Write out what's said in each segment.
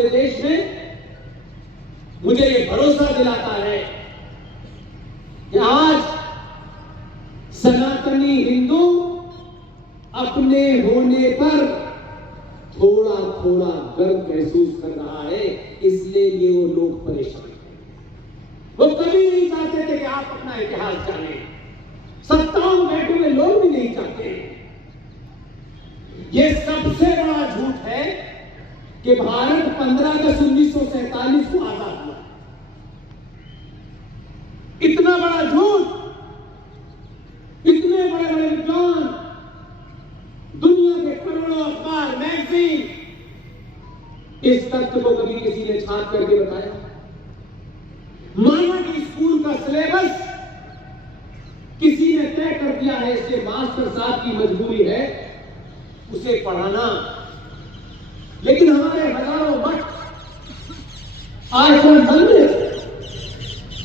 पूरे देश में मुझे ये भरोसा दिलाता है कि आज सनातनी हिंदू अपने होने पर थोड़ा थोड़ा गर्व महसूस कर रहा है, इसलिए ये वो लोग परेशान हैं। वो कभी नहीं चाहते थे कि आप अपना इतिहास जानें, सत्ताओं में बैठे हुए लोग भी नहीं चाहते हैं। ये सबसे बड़ा झूठ है कि भारत 15 अगस्त 1947 को आजाद हुआ। इतना बड़ा झूठ, इतने बड़े बड़े विद्वान, दुनिया के करोड़ों अखबार, मैगजीन, इस तथ्य को कभी किसी ने छाप करके बताया? माना कि स्कूल का सिलेबस किसी ने तय कर दिया है, इसलिए मास्टर साहब की मजबूरी है उसे पढ़ाना, लेकिन हमारे हजारों मठ, आश्रम, मंदिर,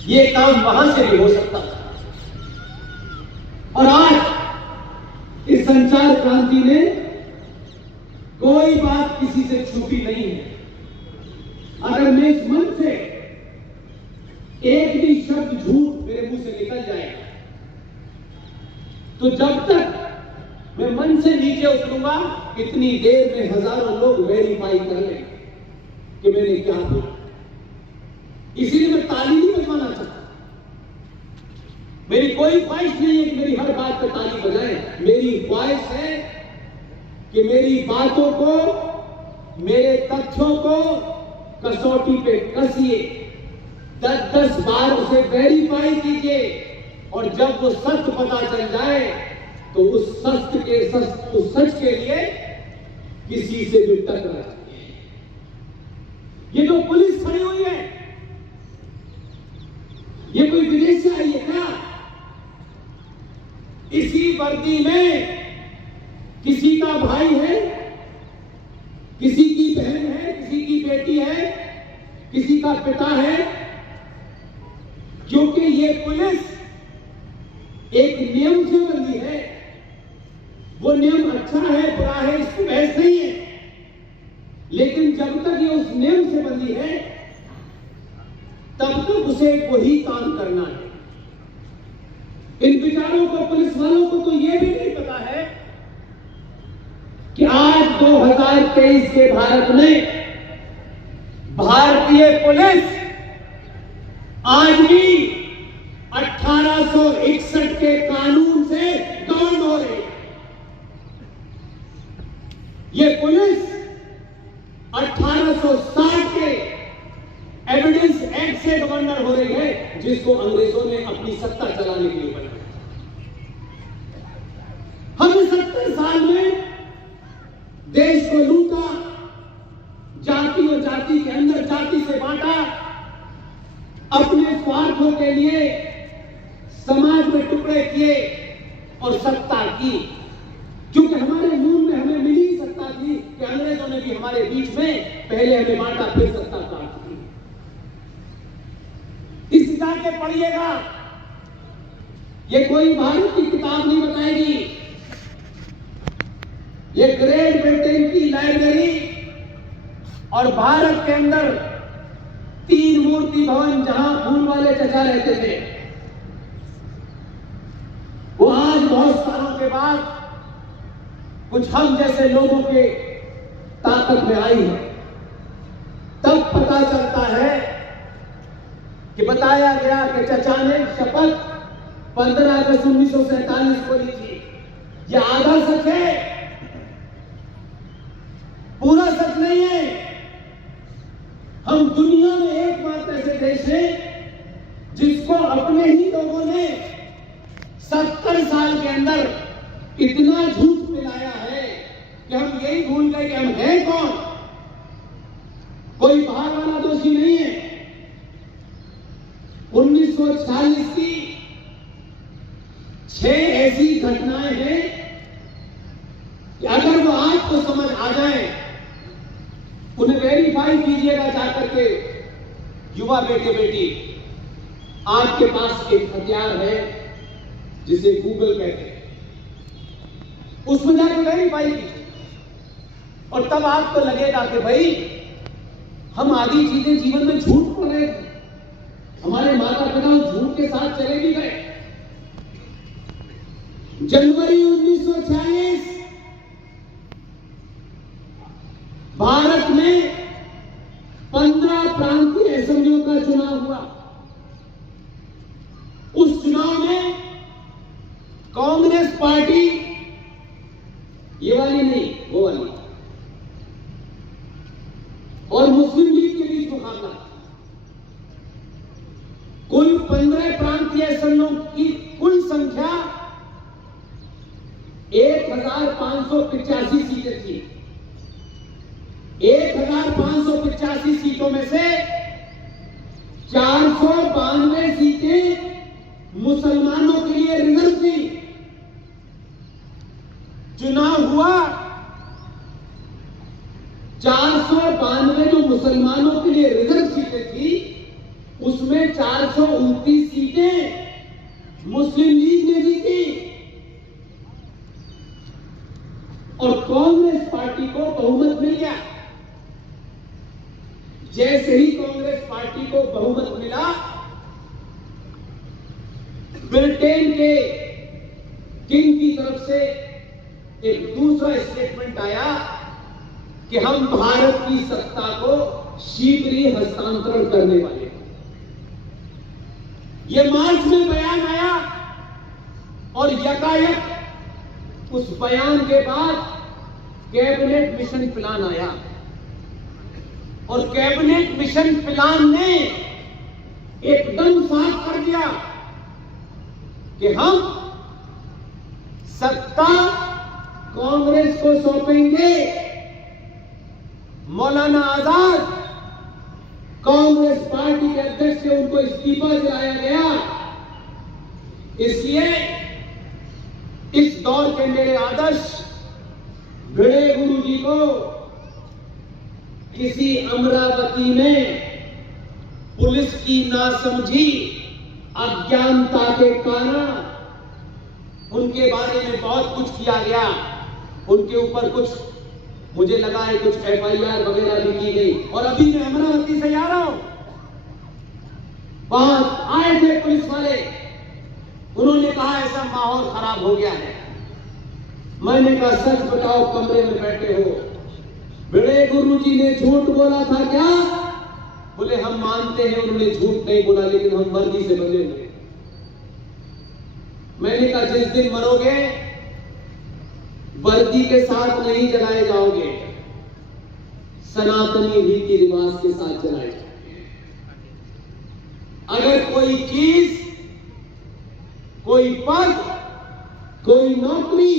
ये काम वहां से भी हो सकता था। और आज इस संचार क्रांति ने कोई बात किसी से छुपी नहीं है। अगर मैं इस मन से एक भी शब्द झूठ मेरे मुंह से निकल जाएगा, तो जब तक मैं मन से नीचे उतरूंगा, इतनी देर में हजारों लोग वेरीफाई कर लेंगे कि मैंने क्या बोला। इसीलिए मैं ताली नहीं बजवाना चाहता। मेरी कोई ख्वाहिश नहीं है कि मेरी हर बात पे ताली बजाएं। मेरी ख्वाहिश है कि मेरी बातों को, मेरे तथ्यों को कसौटी पे कसिए, 10-10 बार उसे वेरीफाई कीजिए, और जब वो सत्य पता चल जाए तो उस सच के लिए किसी से भी टकराए। ये जो पुलिस खड़ी हुई है, ये कोई विदेश से आई है क्या? इसी वर्दी में किसी का भाई है, किसी की बहन है, किसी की बेटी है, किसी का पिता है, क्योंकि ये पुलिस एक नियम से बंधी है। वो नियम अच्छा है बुरा है इसकी बहस नहीं है, लेकिन जब तक ये उस नियम से बंधी है तब तक उसे वही काम करना है। इन विचारों को, पुलिस वालों को तो ये भी नहीं पता है कि आज 2023 के भारत में भारतीय पुलिस आज भी 1861 के कानून से गवर्न हो रही है। ये पुलिस 1860 के एविडेंस एक्ट से गवर्नर हो रही है, जिसको अंग्रेजों ने अपनी सत्ता चलाने के लिए बनाया। हमने 70 साल में देश को लूटा, जाति और जाति के अंदर जाति से बांटा, अपने स्वार्थों के लिए समाज में टुकड़े किए और सत्ता की। क्योंकि हमारे मूल में हमें मिली सत्ता थी कि अंग्रेजों ने भी हमारे बीच में पहले हमें बांटा, फिर सत्ता प्राप्त की। इस जाके पढ़िएगा, ये कोई भारत की किताब नहीं बताएगी। ये ग्रेट ब्रिटेन की लाइब्रेरी और भारत के अंदर 3 मूर्ति भवन जहां फूल वाले चचा रहते थे, वो आज बहुत सालों के बाद कुछ हम जैसे लोगों के ताकत में आई है। तब पता चलता है कि बताया गया कि चचा ने शपथ 15 अगस्त 1947 को ली थी। यह आधा सच है, पूरा सच नहीं है। हम दुनिया में एकमात्र ऐसे देश हैं जिसको अपने ही लोगों ने 70 साल के अंदर इतना झूठ मिलाया है कि हम यही भूल गए कि हम हैं कौन। कोई बाहर वाला दोषी नहीं है। 1940 की 6 ऐसी घटनाएं हैं कि अगर वो आपको समझ आ जाए, उन्हें वेरीफाई कीजिएगा जाकर के। युवा बेटे बेटी, आपके पास एक हथियार है जिसे गूगल कहते हैं, उसमें जाकर वेरीफाई कीजिए और तब आपको लगेगा कि भाई हम आधी चीजें जीवन में झूठ बोल रहे थे, हमारे माता पिता झूठ के साथ चले भी गए। जनवरी 1946 भारत में 15 प्रांतीय असेंबलियों का चुनाव हुआ। उस चुनाव में कांग्रेस पार्टी, ये वाली नहीं, वो वाली, और मुस्लिम लीग के बीच मुकाबला। कुल 15 प्रांतीय असेंबलियों की कुल संख्या 1585 सीटें थी। 1585 सीटों में से 492 सीटें मुसलमानों के लिए रिजर्व थी। चुनाव हुआ, 492 जो मुसलमानों के लिए रिजर्व सीटें थी, उसमें 429 सीटें मुस्लिम लीग ने जीती और कांग्रेस पार्टी को बहुमत मिल गया। जैसे ही कांग्रेस पार्टी को बहुमत मिला, ब्रिटेन के किंग की तरफ से एक दूसरा स्टेटमेंट आया कि हम भारत की सत्ता को शीघ्र ही हस्तांतरण करने वाले हैं। यह मार्च में बयान आया और यकायक उस बयान के बाद कैबिनेट मिशन प्लान आया और कैबिनेट मिशन प्लान ने एकदम साफ कर दिया कि हम सत्ता कांग्रेस को सौंपेंगे। मौलाना आजाद कांग्रेस पार्टी के अध्यक्ष से उनको इस्तीफा दिलाया गया। इसलिए इस दौर के मेरे आदर्श भिड़े गुरु जी को किसी अमरावती में पुलिस की नासमझी, अज्ञानता के कारण उनके बारे में बहुत कुछ किया गया। उनके ऊपर कुछ, मुझे लगा है कुछ FIR वगैरह भी की गई। और अभी मैं अमरावती से जा रहा हूं, वहां आए थे पुलिस वाले, उन्होंने कहा ऐसा माहौल खराब हो गया है। मैंने कहा सच बताओ, कमरे में बैठे हो, भिड़े गुरु जी ने झूठ बोला था क्या? बोले हम मानते हैं उन्होंने झूठ नहीं बोला, लेकिन हम वर्दी से बचे हुए। मैंने कहा जिस दिन मरोगे वर्दी के साथ नहीं जलाए जाओगे, सनातनी रीति रिवाज के साथ जलाए जाओगे। अगर कोई चीज, कोई पद, कोई नौकरी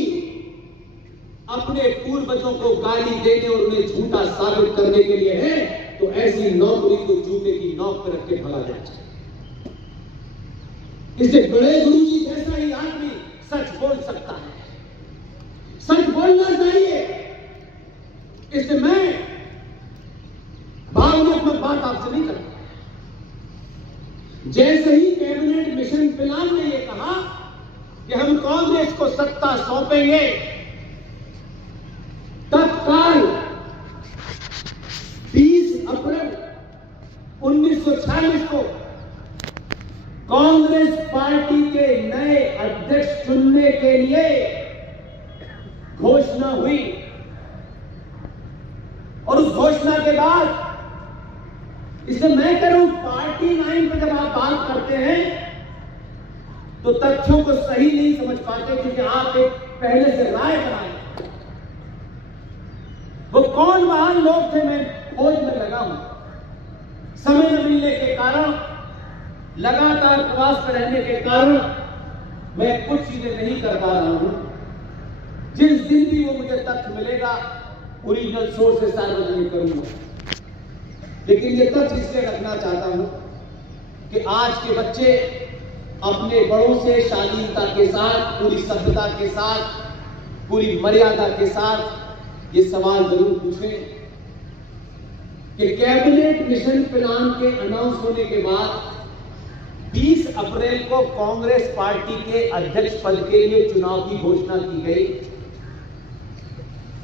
अपने पूर्वजों को गाली देने और उन्हें झूठा साबित करने के लिए है, तो ऐसी नौकरी को जूते की नोक पर रख के भगा जाना चाहिए। इससे बड़े गुरु जी जैसा ही आदमी सच बोल सकता है, सच बोलना चाहिए। इससे मैं भावनात्मक बात आपसे नहीं करता। जैसे ही कैबिनेट मिशन प्लान ने यह कहा कि हम कांग्रेस को सत्ता सौंपेंगे, तत्काल 20 अप्रैल 1946 को कांग्रेस पार्टी के नए अध्यक्ष चुनने के लिए घोषणा हुई। और उस घोषणा के बाद, इसलिए मैं कह रहा हूं, पार्टी लाइन पर जब आप बात करते हैं तो तथ्यों को सही नहीं समझ पाते, क्योंकि आप एक पहले से राय बनाए। वो कौन महान लोग थे, मैं खोज में लगा हूं। समय न मिलने के कारण, लगातार प्रवास पर रहने के कारण मैं कुछ चीजें नहीं कर पा रहा हूं। जिस दिन भी वो मुझे तथ्य मिलेगा, ओरिजिनल सोर्स से सार्वजनिक करूंगा। लेकिन ये तथ्य इसलिए रखना चाहता हूं कि आज के बच्चे अपने बड़ों से शालीनता के साथ, पूरी सभ्यता के साथ, पूरी मर्यादा के साथ ये सवाल जरूर पूछें कि कैबिनेट मिशन प्लान के अनाउंस होने के बाद 20 अप्रैल को कांग्रेस पार्टी के अध्यक्ष पद के लिए चुनाव की घोषणा की गई।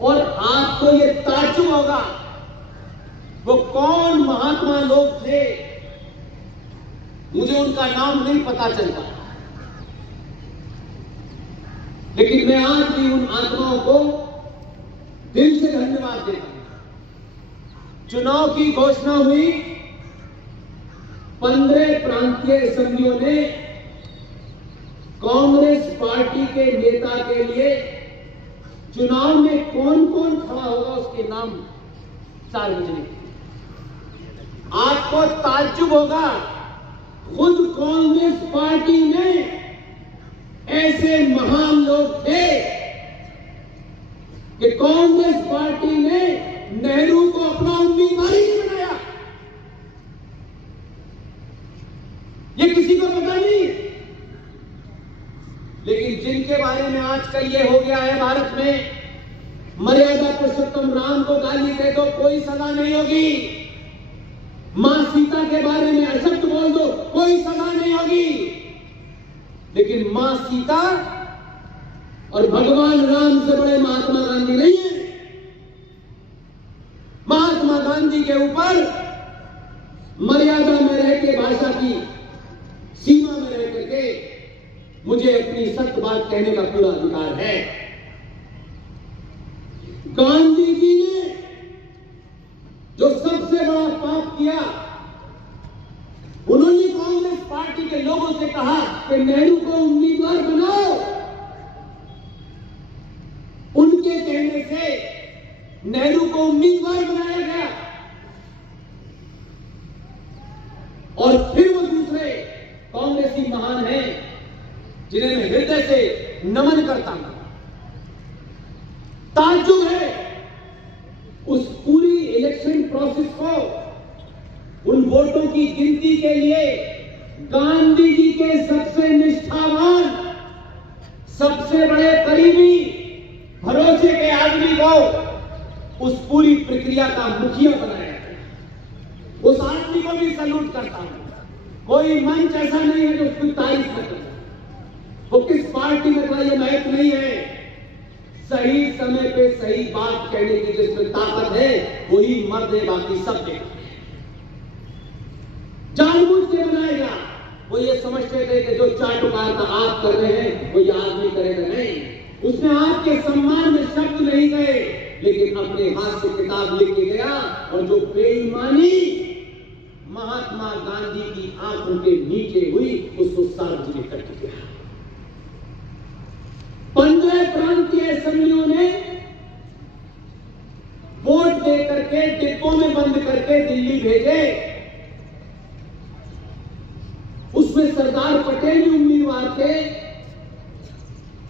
और आपको यह ताज्जुब होगा, वो कौन महात्मा लोग थे, मुझे उनका नाम नहीं पता चलता, लेकिन मैं आज भी उन आत्माओं को दिल से धन्यवाद देता हूं। चुनाव की घोषणा हुई, 15 प्रांतीय असेंबलियों ने कांग्रेस पार्टी के नेता के लिए चुनाव में कौन कौन खड़ा होगा उसके नाम सार्वजनिक। आपको ताज्जुब होगा, खुद कांग्रेस पार्टी में ऐसे महान लोग थे कि कांग्रेस पार्टी ने नेहरू को अपना उम्मीदवार ही नहीं बनाया। ये किसी को पता नहीं, लेकिन जिनके बारे में आजकल ये हो गया है भारत में, मर्यादा पुरुषोत्तम राम को गाली दे दो कोई सजा नहीं होगी, मां सीता के बारे में अशब्द बोल दो कोई सजा नहीं होगी, लेकिन मां सीता और भगवान राम से बड़े महात्मा गांधी नहीं है। महात्मा गांधी के ऊपर मर्यादा में रह के, भाषा की सीमा में रह करके मुझे अपनी सत्य बात कहने का पूरा अधिकार है। गांधी जी ने जो सबसे बड़ा पाप किया, उन्होंने कांग्रेस पार्टी के लोगों से कहा कि नेहरू को उम्मीदवार बनाओ। उनके कहने से नेहरू को उम्मीदवार बनाया गया और फिर वो दूसरे कांग्रेसी महान हैं जिन्हें मैं हृदय से नमन करता हूं। ताज्जुब है उस पूरी इलेक्शन प्रोसेस को, उन वोटों की गिनती के लिए गांधी जी के सबसे निष्ठावान, सबसे बड़े करीबी, भरोसे के आदमी को उस पूरी प्रक्रिया का मुखिया बनाया। उस आदमी को भी सैल्यूट करता हूं। कोई मंच ऐसा नहीं है जो उसकी तारीफ न करे। वो किस पार्टी में था ये महत्व नहीं है, सही समय पे सही बात कहने की जिसमें ताकत है वही मर्द है, बाकी सब बेकार है। जानबूझ के बनाएगा। वो ये समझते थे कि जो चाटुकार का आप कर रहे हैं वो ये आदमी करेगा नहीं। उसने आपके सम्मान में शब्द नहीं कहे, लेकिन अपने हाथ से किताब लेके गया और जो बेईमानी महात्मा गांधी की आंखों के नीचे हुई उसको सार्वजनिक कर दिया। 15 प्रांतीय असेंबलियों ने वोट दे करके डिब्बों में बंद करके दिल्ली भेजे। उसमें सरदार पटेल भी उम्मीदवार थे,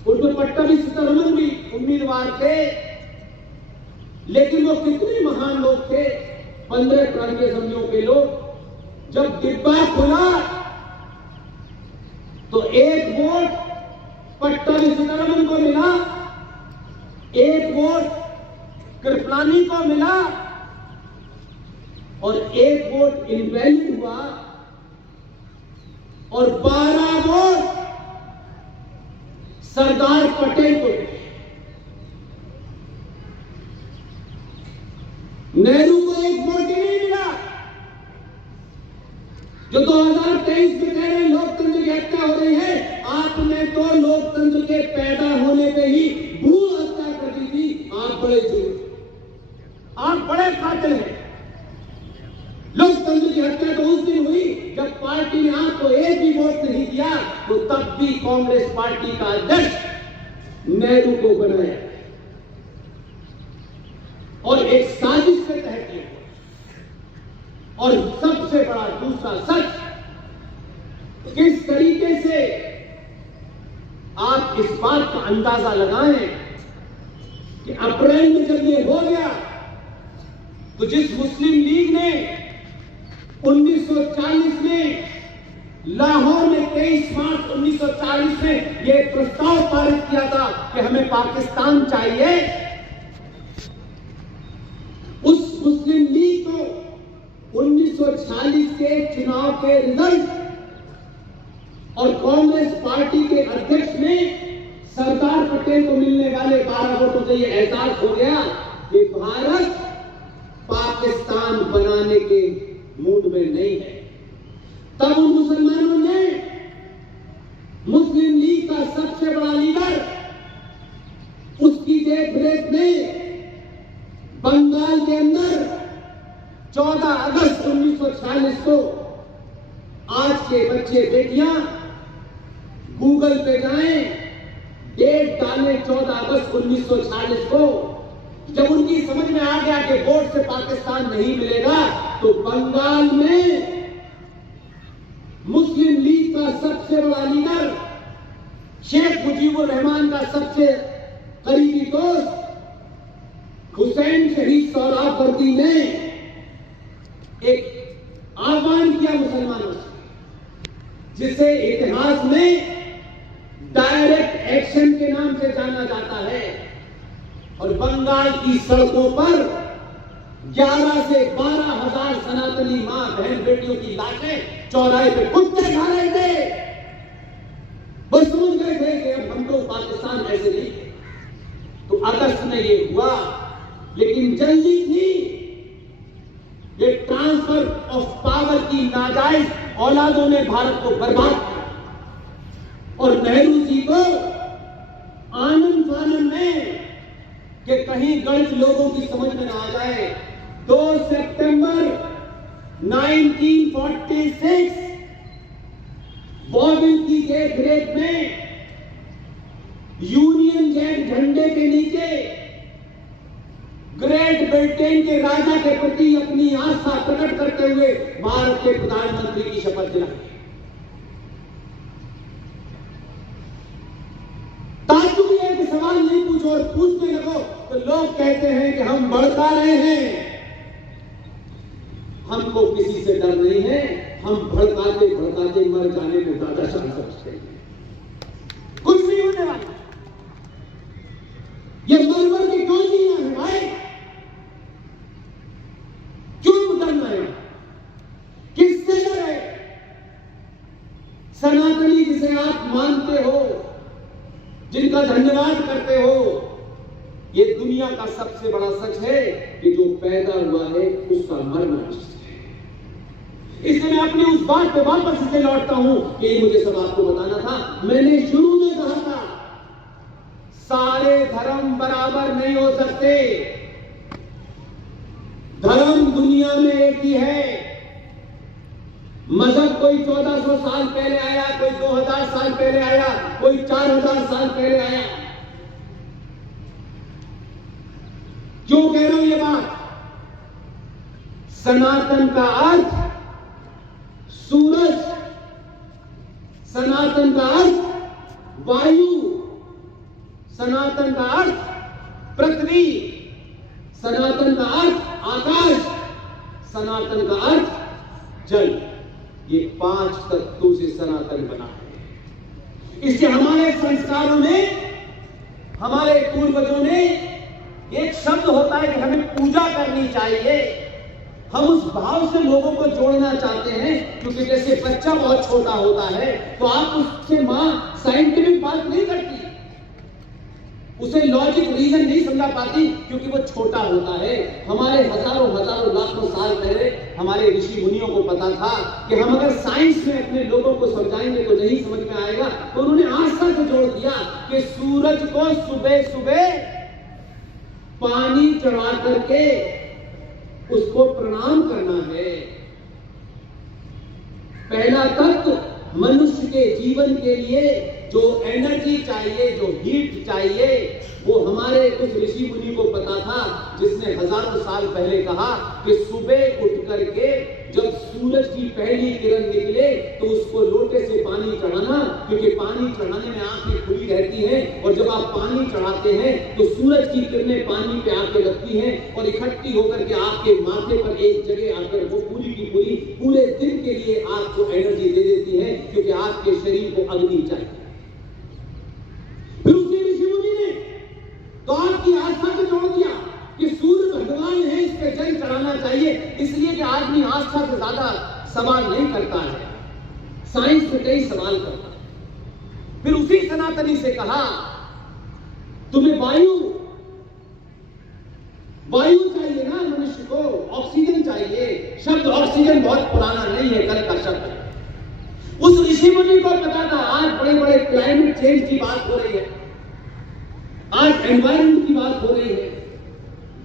उनको पट्टाभी सीतारमन भी उम्मीदवार थे, लेकिन वो कितने महान लोग थे 15 प्रांतीय असेंबलियों के लोग। जब डिब्बा खुला तो एक वोट पट्टाभी सीतारमन को मिला, एक वोट कृपलानी को मिला और एक वोट इनवैलिड हुआ और 12 वोट सरदार पटेल को मिले। नेहरू को एक वोट ही नहीं मिला। जो 2023 में कह रहे लोकतंत्र की हत्या हो रही है, आपने तो लोकतंत्र के पैदा होने पे ही भूल हत्या कर दी थी। आप बड़े झूठ, आप बड़े कातिल हैं। लोकतंत्र की हत्या तो उस दिन हुई जब पार्टी ने आपको एक भी वोट नहीं दिया, तो तब भी कांग्रेस पार्टी का अध्यक्ष नेहरू को बनाया और एक साजिश के तहत किया। और सबसे बड़ा दूसरा सच, किस तरीके से आप इस बात का अंदाजा लगाएं कि अप्रैल में जब ये हो गया तो जिस मुस्लिम लीग ने 1940 में लाहौर में 23 मार्च 1940 में यह प्रस्ताव पारित किया था कि हमें पाकिस्तान चाहिए, उस मुस्लिम लीग को 1940 के चुनाव के रिजल्ट और कांग्रेस पार्टी के अध्यक्ष में सरदार पटेल को मिलने वाले 12 वोटों से यह एहसास हो गया कि भारत पाकिस्तान बनाने के में नहीं है। तब उन मुसलमानों ने मुस्लिम लीग का सबसे बड़ा लीडर, उसकी देखरेख में बंगाल के अंदर 14 अगस्त 1946 को, आज के बच्चे बेटियां गूगल पे जाएं, डेट डालें 14 अगस्त 1946 को, जब उनकी समझ में आ गया कि वोट से पाकिस्तान नहीं मिलेगा, तो बंगाल में मुस्लिम लीग का सबसे बड़ा लीडर, शेख मुजीबुर रहमान का सबसे करीबी दोस्त हुसैन शहीद सोहरावर्दी ने एक आह्वान किया मुसलमानों से, जिसे इतिहास में डायरेक्ट एक्शन के नाम से जाना जाता है। और बंगाल की सड़कों पर 11 से 12 हजार सनातनी मां बहन बेटियों की लाशें चौराहे पे कुत्ते खा रहे थे। वो समझ गए थे कि अब हम लोग पाकिस्तान ऐसे नहीं। तो अगस्त में ये हुआ, लेकिन जल्दी थी। ये ट्रांसफर ऑफ पावर की नाजायज औलादों ने भारत को बर्बाद किया, और नेहरू जी को आनंद फानंद में कि कहीं गलत लोगों की समझ में ना आ जाए, 2 सितंबर 1946 बॉबिल की देखरेख में यूनियन जैक झंडे के नीचे ग्रेट ब्रिटेन के राजा के प्रति अपनी आस्था प्रकट करते हुए भारत के प्रधानमंत्री की शपथ दिलाई। ताज्जुब है कि सवाल नहीं पूछो और पूछने लगो तो लोग कहते हैं कि हम भड़का रहे हैं। हमको किसी से डर नहीं है, हम भड़काते भड़काते मर जाने में ज्यादा चांस समझते हैं। कुछ नहीं होने वाला। ये मर मर के क्यों जीना है भाई? क्यों डरना है? किससे डरे? सनातनी जिसे आप मानते हो, जिनका धन्यवाद करते हो, ये दुनिया का सबसे बड़ा सच है कि जो पैदा हुआ है उसका मरना निश्चित है। इसलिए मैं अपनी उस बात पे वापस से लौटता हूं कि ये मुझे सब आपको बताना था। मैंने शुरू में कहा था, सारे धर्म बराबर नहीं हो सकते। धर्म दुनिया में एक ही है। मजहब कोई 1400 साल पहले आया, कोई 2000 साल पहले आया, कोई 4000 साल पहले आया। क्यों कह रहा हूं ये बात? सनातन का अर्थ सूरज, सनातन का अर्थ वायु, सनातन का अर्थ पृथ्वी, सनातन का अर्थ आकाश, सनातन का अर्थ जल। ये 5 तत्वों से सनातन बना है। इससे हमारे संस्कारों ने, हमारे पूर्वजों ने, एक शब्द होता है कि हमें पूजा करनी चाहिए। हम उस भाव से लोगों को जोड़ना चाहते हैं, क्योंकि जैसे बच्चा बहुत छोटा होता है तो आप उससे मां साइंटिफिक बात नहीं करती, उसे लॉजिक रीजन नहीं समझा पाती, क्योंकि वो छोटा होता है। हमारे हजारों हजारों लाखों साल पहले हमारे ऋषि मुनियों को पता था कि हम अगर साइंस में अपने लोगों को समझाएंगे तो नहीं समझ में आएगा, तो उन्होंने आस्था से जोड़ दिया कि सूरज को सुबह सुबह पानी चढ़ा करके उसको प्रणाम करना है। पहला तत्व मनुष्य के जीवन के लिए जो एनर्जी चाहिए, जो हीट चाहिए, वो हमारे उस ऋषि मुनि को पता था, जिसने हजारों साल पहले कहा कि सुबह उठ करके जब सूरज की पहली किरण निकले तो उसको लोटे से पानी चढ़ाना, क्योंकि पानी चढ़ाने में आंखें खुली रहती हैं, और जब आप पानी चढ़ाते हैं तो सूरज की किरणें पानी पे आके लगती हैं और इकट्ठी होकर के आपके माथे पर एक जगह आकर वो पूरी की पूरी पूरे दिन के लिए आपको एनर्जी दे देती है, क्योंकि आपके शरीर को अग्नि चाहिए। फिर उसने ऋषि मुनि ने तो आपकी आस्था को जोड़ दिया कि सूर्य भगवान है, इस पे जल चढ़ाना चाहिए, इसलिए कि आदमी आस्था से ज्यादा सवाल नहीं करता है, साइंस पे कई सवाल करता है। फिर उसी सनातनी से कहा, तुम्हें वायु वायु चाहिए ना मनुष्य को, ऑक्सीजन चाहिए। शब्द ऑक्सीजन बहुत पुराना नहीं है, कल का शब्द है। उस ऋषि मुनि को पता था। आज बड़े बड़े क्लाइमेट चेंज की बात हो रही है, आज एनवायरमेंट की बात हो रही है,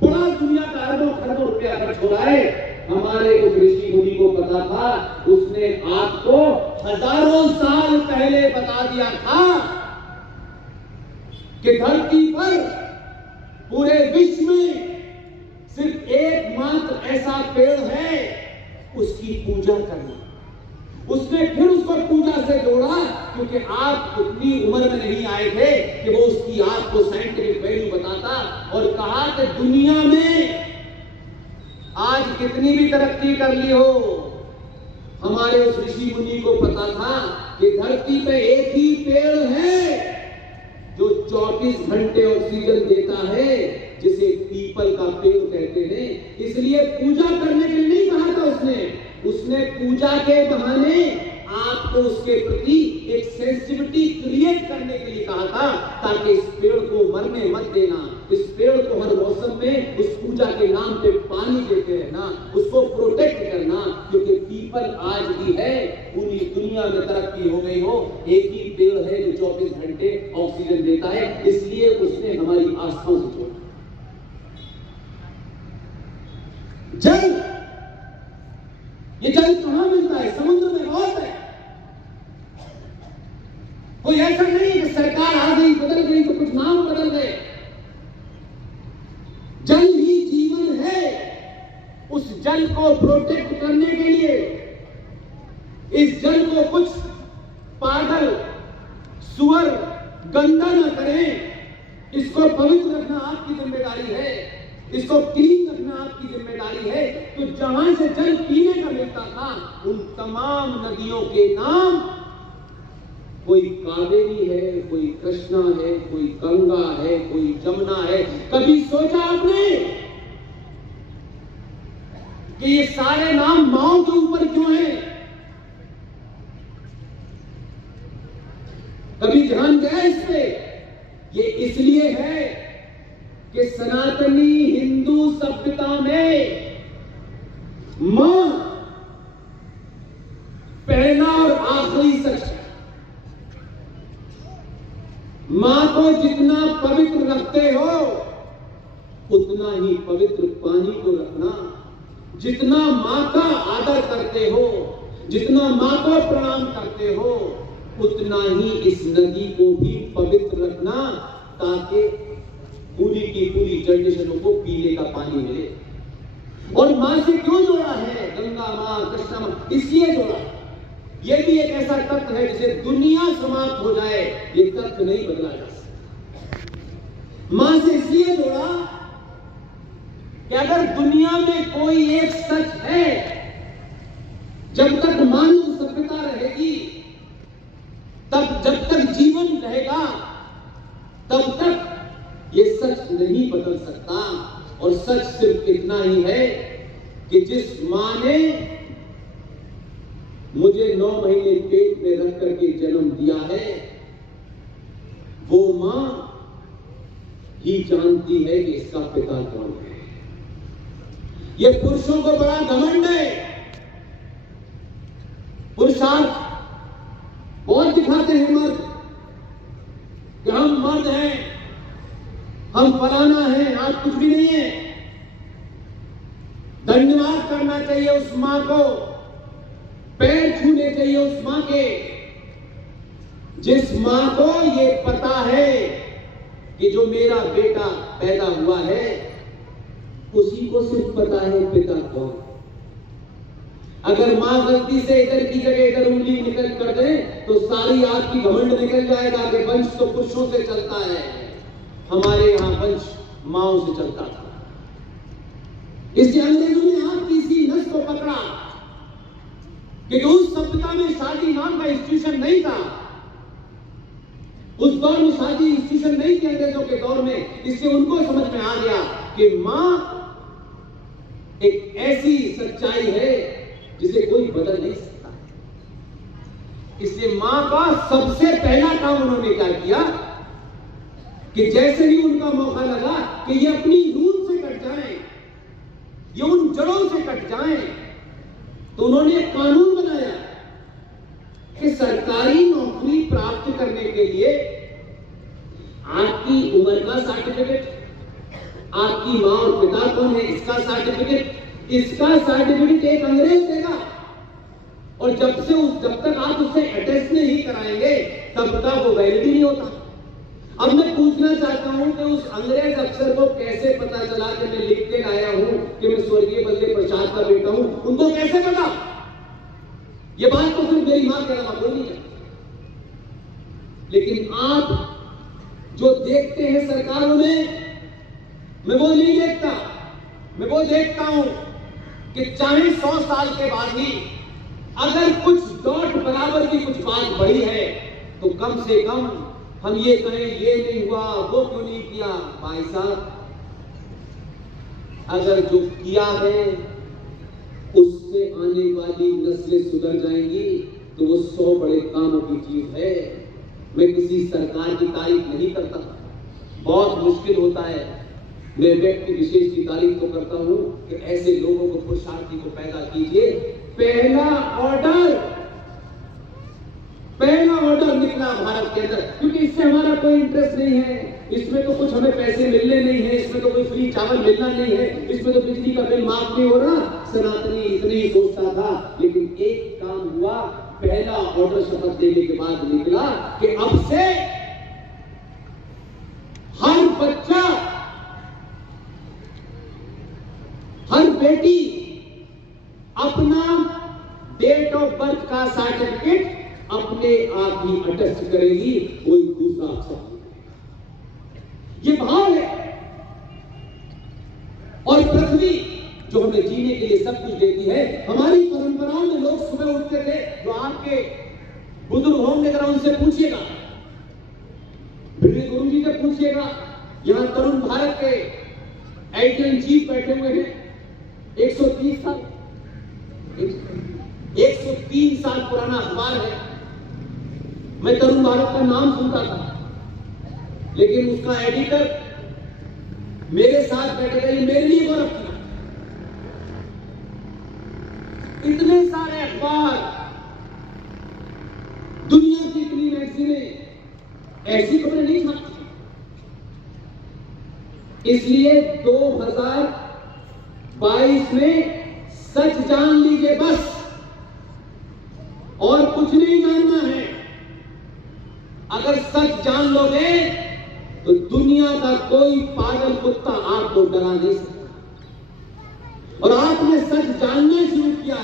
बड़ा दुनिया का अरबों खरबों रुपया खर्च हो रहा है। हमारे उस ऋषि मुनि को पता था, उसने आपको हजारों साल पहले बता दिया था कि धरती पर पूरे विश्व में सिर्फ एकमात्र ऐसा पेड़ है, उसकी पूजा करना। उसने फिर उसको पूजा से जोड़ा, क्योंकि आप उतनी उम्र में नहीं आए थे कि वो उसकी आपको साइंटिफिक वैल्यू बताता, और कहा कि दुनिया में आज कितनी भी तरक्की कर ली हो, हमारे उस ऋषि मुनि को पता था कि धरती पे एक ही पेड़ है जो 24 घंटे ऑक्सीजन देता है, जिसे पीपल का पेड़ कहते हैं। इसलिए पूजा करने के लिए नहीं कहा था उसने पूजा के बहाने आपको उसके प्रति एक सेंसिटिविटी क्रिएट करने के लिए कहा था, ताकि इस पेड़ को मरने मत देना, इस पेड़ को हर मौसम में उस पूजा के नाम पे पानी देते रहना, उसको प्रोटेक्ट करना। क्योंकि पीपल आज भी है, पूरी दुनिया में तरक्की हो गई हो, एक ही पेड़ है जो 24 घंटे ऑक्सीजन देता है, इसलिए उसने हमारी आस्थाओं से जोड़ा। जल, ये जल कहां मिलता है? समुद्र में बहुत है। कोई ऐसा नहीं कि सरकार आ गई बदल गई तो कुछ नाम बदल गए। जल ही जीवन है। उस जल को प्रोटेक्ट करने के लिए इस जल को कुछ पागल सुअर गंदा न करें, इसको पवित्र रखना आपकी जिम्मेदारी है, इसको क्लीन रखना आपकी जिम्मेदारी है। तो जहां से जल पीने का मिलता था, उन तमाम नदियों के नाम, कोई कावेरी है, कोई कृष्णा है, कोई गंगा है, कोई जमुना है। कभी सोचा आपने कि ये सारे नाम माओ के ऊपर क्यों हैं? कभी ध्यान गया इस पे? ये इसलिए है कि सनातनी हिंदू सभ्यता में मां पहला और आखिरी सच है। मां को जितना पवित्र रखते हो, उतना ही पवित्र पानी को रखना। जितना मां का आदर करते हो, जितना मां को प्रणाम करते हो, उतना ही इस नदी को भी पवित्र रखना, ताकि पूरी की पूरी जनरेशनों को पीने का पानी मिले। और मां से क्यों जोड़ा है? गंगा मां, कृष्णा मां, इसलिए जोड़ा। यह भी एक ऐसा तत्व है जिसे दुनिया समाप्त हो जाए, ये तत्व नहीं बदला जा सकता। मां से इसलिए जोड़ा कि अगर दुनिया में कोई एक सच है, जब तक मानव सभ्यता रहेगी, तब जब तक जीवन रहेगा, तब तक ये सच नहीं बदल सकता। और सच सिर्फ इतना ही है कि जिस मां ने मुझे 9 महीने पेट में रख करके जन्म दिया है, वो मां ही जानती है कि इसका पिता कौन है। ये पुरुषों को बड़ा घमंड है, पुरुषार्थ बहुत दिखाते हैं मर्द कि हम मर्द हैं, हम फलाना हैं। आज कुछ भी नहीं है। धन्यवाद करना चाहिए उस मां को, पैर छूने चाहिए उस मां के, जिस मां को ये पता है कि जो मेरा बेटा पैदा हुआ है, उसी को सिर्फ पता है पिता कौन। अगर मां गलती से इधर की जगह इधर उंगली निकल कर दे, तो सारी आपकी घमंड निकल जाएगा कि वंश तो पुरुषों से चलता है। हमारे यहां वंश माओं से चलता था। इसलिए अंग्रेजों ने आपकी इसी नस को पकड़ा, क्योंकि उस सभ्यता में शादी नाम का इंस्टीट्यूशन नहीं था। उस दौर में शादी इंस्टीट्यूशन नहीं थी अंग्रेजों के दौर में। इसलिए उनको समझ में आ गया कि मां एक ऐसी सच्चाई है जिसे कोई बदल नहीं सकता। इसलिए मां का सबसे पहला काम उन्होंने क्या किया कि जैसे ही उनका मौका लगा कि ये अपनी रूह से कट कट जाएं, ये उन जड़ों से कट जाएं, तो उन्होंने एक कानून बनाया कि सरकारी नौकरी प्राप्त करने के लिए आपकी उम्र का सर्टिफिकेट, आपकी मां और पिता कौन है इसका सर्टिफिकेट, इसका सर्टिफिकेट एक अंग्रेज देगा। और जब तक आप उससे अटेस्ट नहीं कराएंगे तब तक वो वैलिड नहीं होता। अब मैं पूछना चाहता हूं कि उस अंग्रेज अफसर को कैसे पता चला कि मैं लिख के लाया हूं कि मैं स्वर्गीय बल्देव प्रसाद का बेटा हूं? उनको कैसे पता? ये बात तो सिर्फ मेरी मां के अलावा कोई नहीं जानता। लेकिन आप जो देखते हैं सरकारों में, मैं वो नहीं देखता। मैं वो देखता हूं कि चाहे 100 साल के बाद ही अगर कुछ डॉट बराबर की कुछ बात बढ़ी है तो कम से कम हम ये कहें ये नहीं हुआ, वो क्यों नहीं किया। भाई साहब, अगर जो किया है उससे आने वाली नस्लें सुधर जाएंगी तो वो 100 बड़े कामों की चीज है। मैं किसी सरकार की तारीफ नहीं करता, बहुत मुश्किल होता है। मैं व्यक्ति विशेष की तारीफ तो करता हूं कि ऐसे लोगों को, पुरुषार्थी को पैदा कीजिए। पहला ऑर्डर निकला भारत के अंदर, क्योंकि इससे हमारा कोई इंटरेस्ट नहीं है, इसमें तो कुछ हमें पैसे मिलने नहीं है, इसमें तो कोई फ्री चावल मिलना नहीं है, इसमें तो बिजली का बिल माफ नहीं हो रहा। सनातनी इतने ही सोचता था, लेकिन एक काम हुआ, पहला ऑर्डर शपथ लेने के बाद निकला कि अब से हर बच्चा, हर बेटी अपना डेट ऑफ बर्थ का सर्टिफिकेट अपने आप ही अटेस्ट करेगी, कोई दूसरा अफसर। ये भाव है। और पृथ्वी जो हमें जीने के लिए सब कुछ देती है, हमारी परंपराओं में लोग सुबह उठते थे, जो आपके बुजुर्ग होंगे जरा उनसे पूछिएगा, भिड़े गुरु जी से पूछिएगा, यहां तरुण भारत के एडिटर इन चीफ बैठे हुए हैं, 130 साल पुराना अखबार है। मैं तरुण भारत का नाम सुनता था, लेकिन उसका एडिटर मेरे साथ बैठे थे, मेरे लिए गौरव किया। इतने सारे अखबार, दुनिया की इतनी मैगजीनें ऐसी खबरें नहीं छापती। इसलिए 2022 में सच जान लीजिए बस, और कुछ नहीं जानना है। अगर सच जान लोगे तो दुनिया का कोई पागल कुत्ता आपको डरा नहीं सकता। और आपने सच जानना शुरू किया,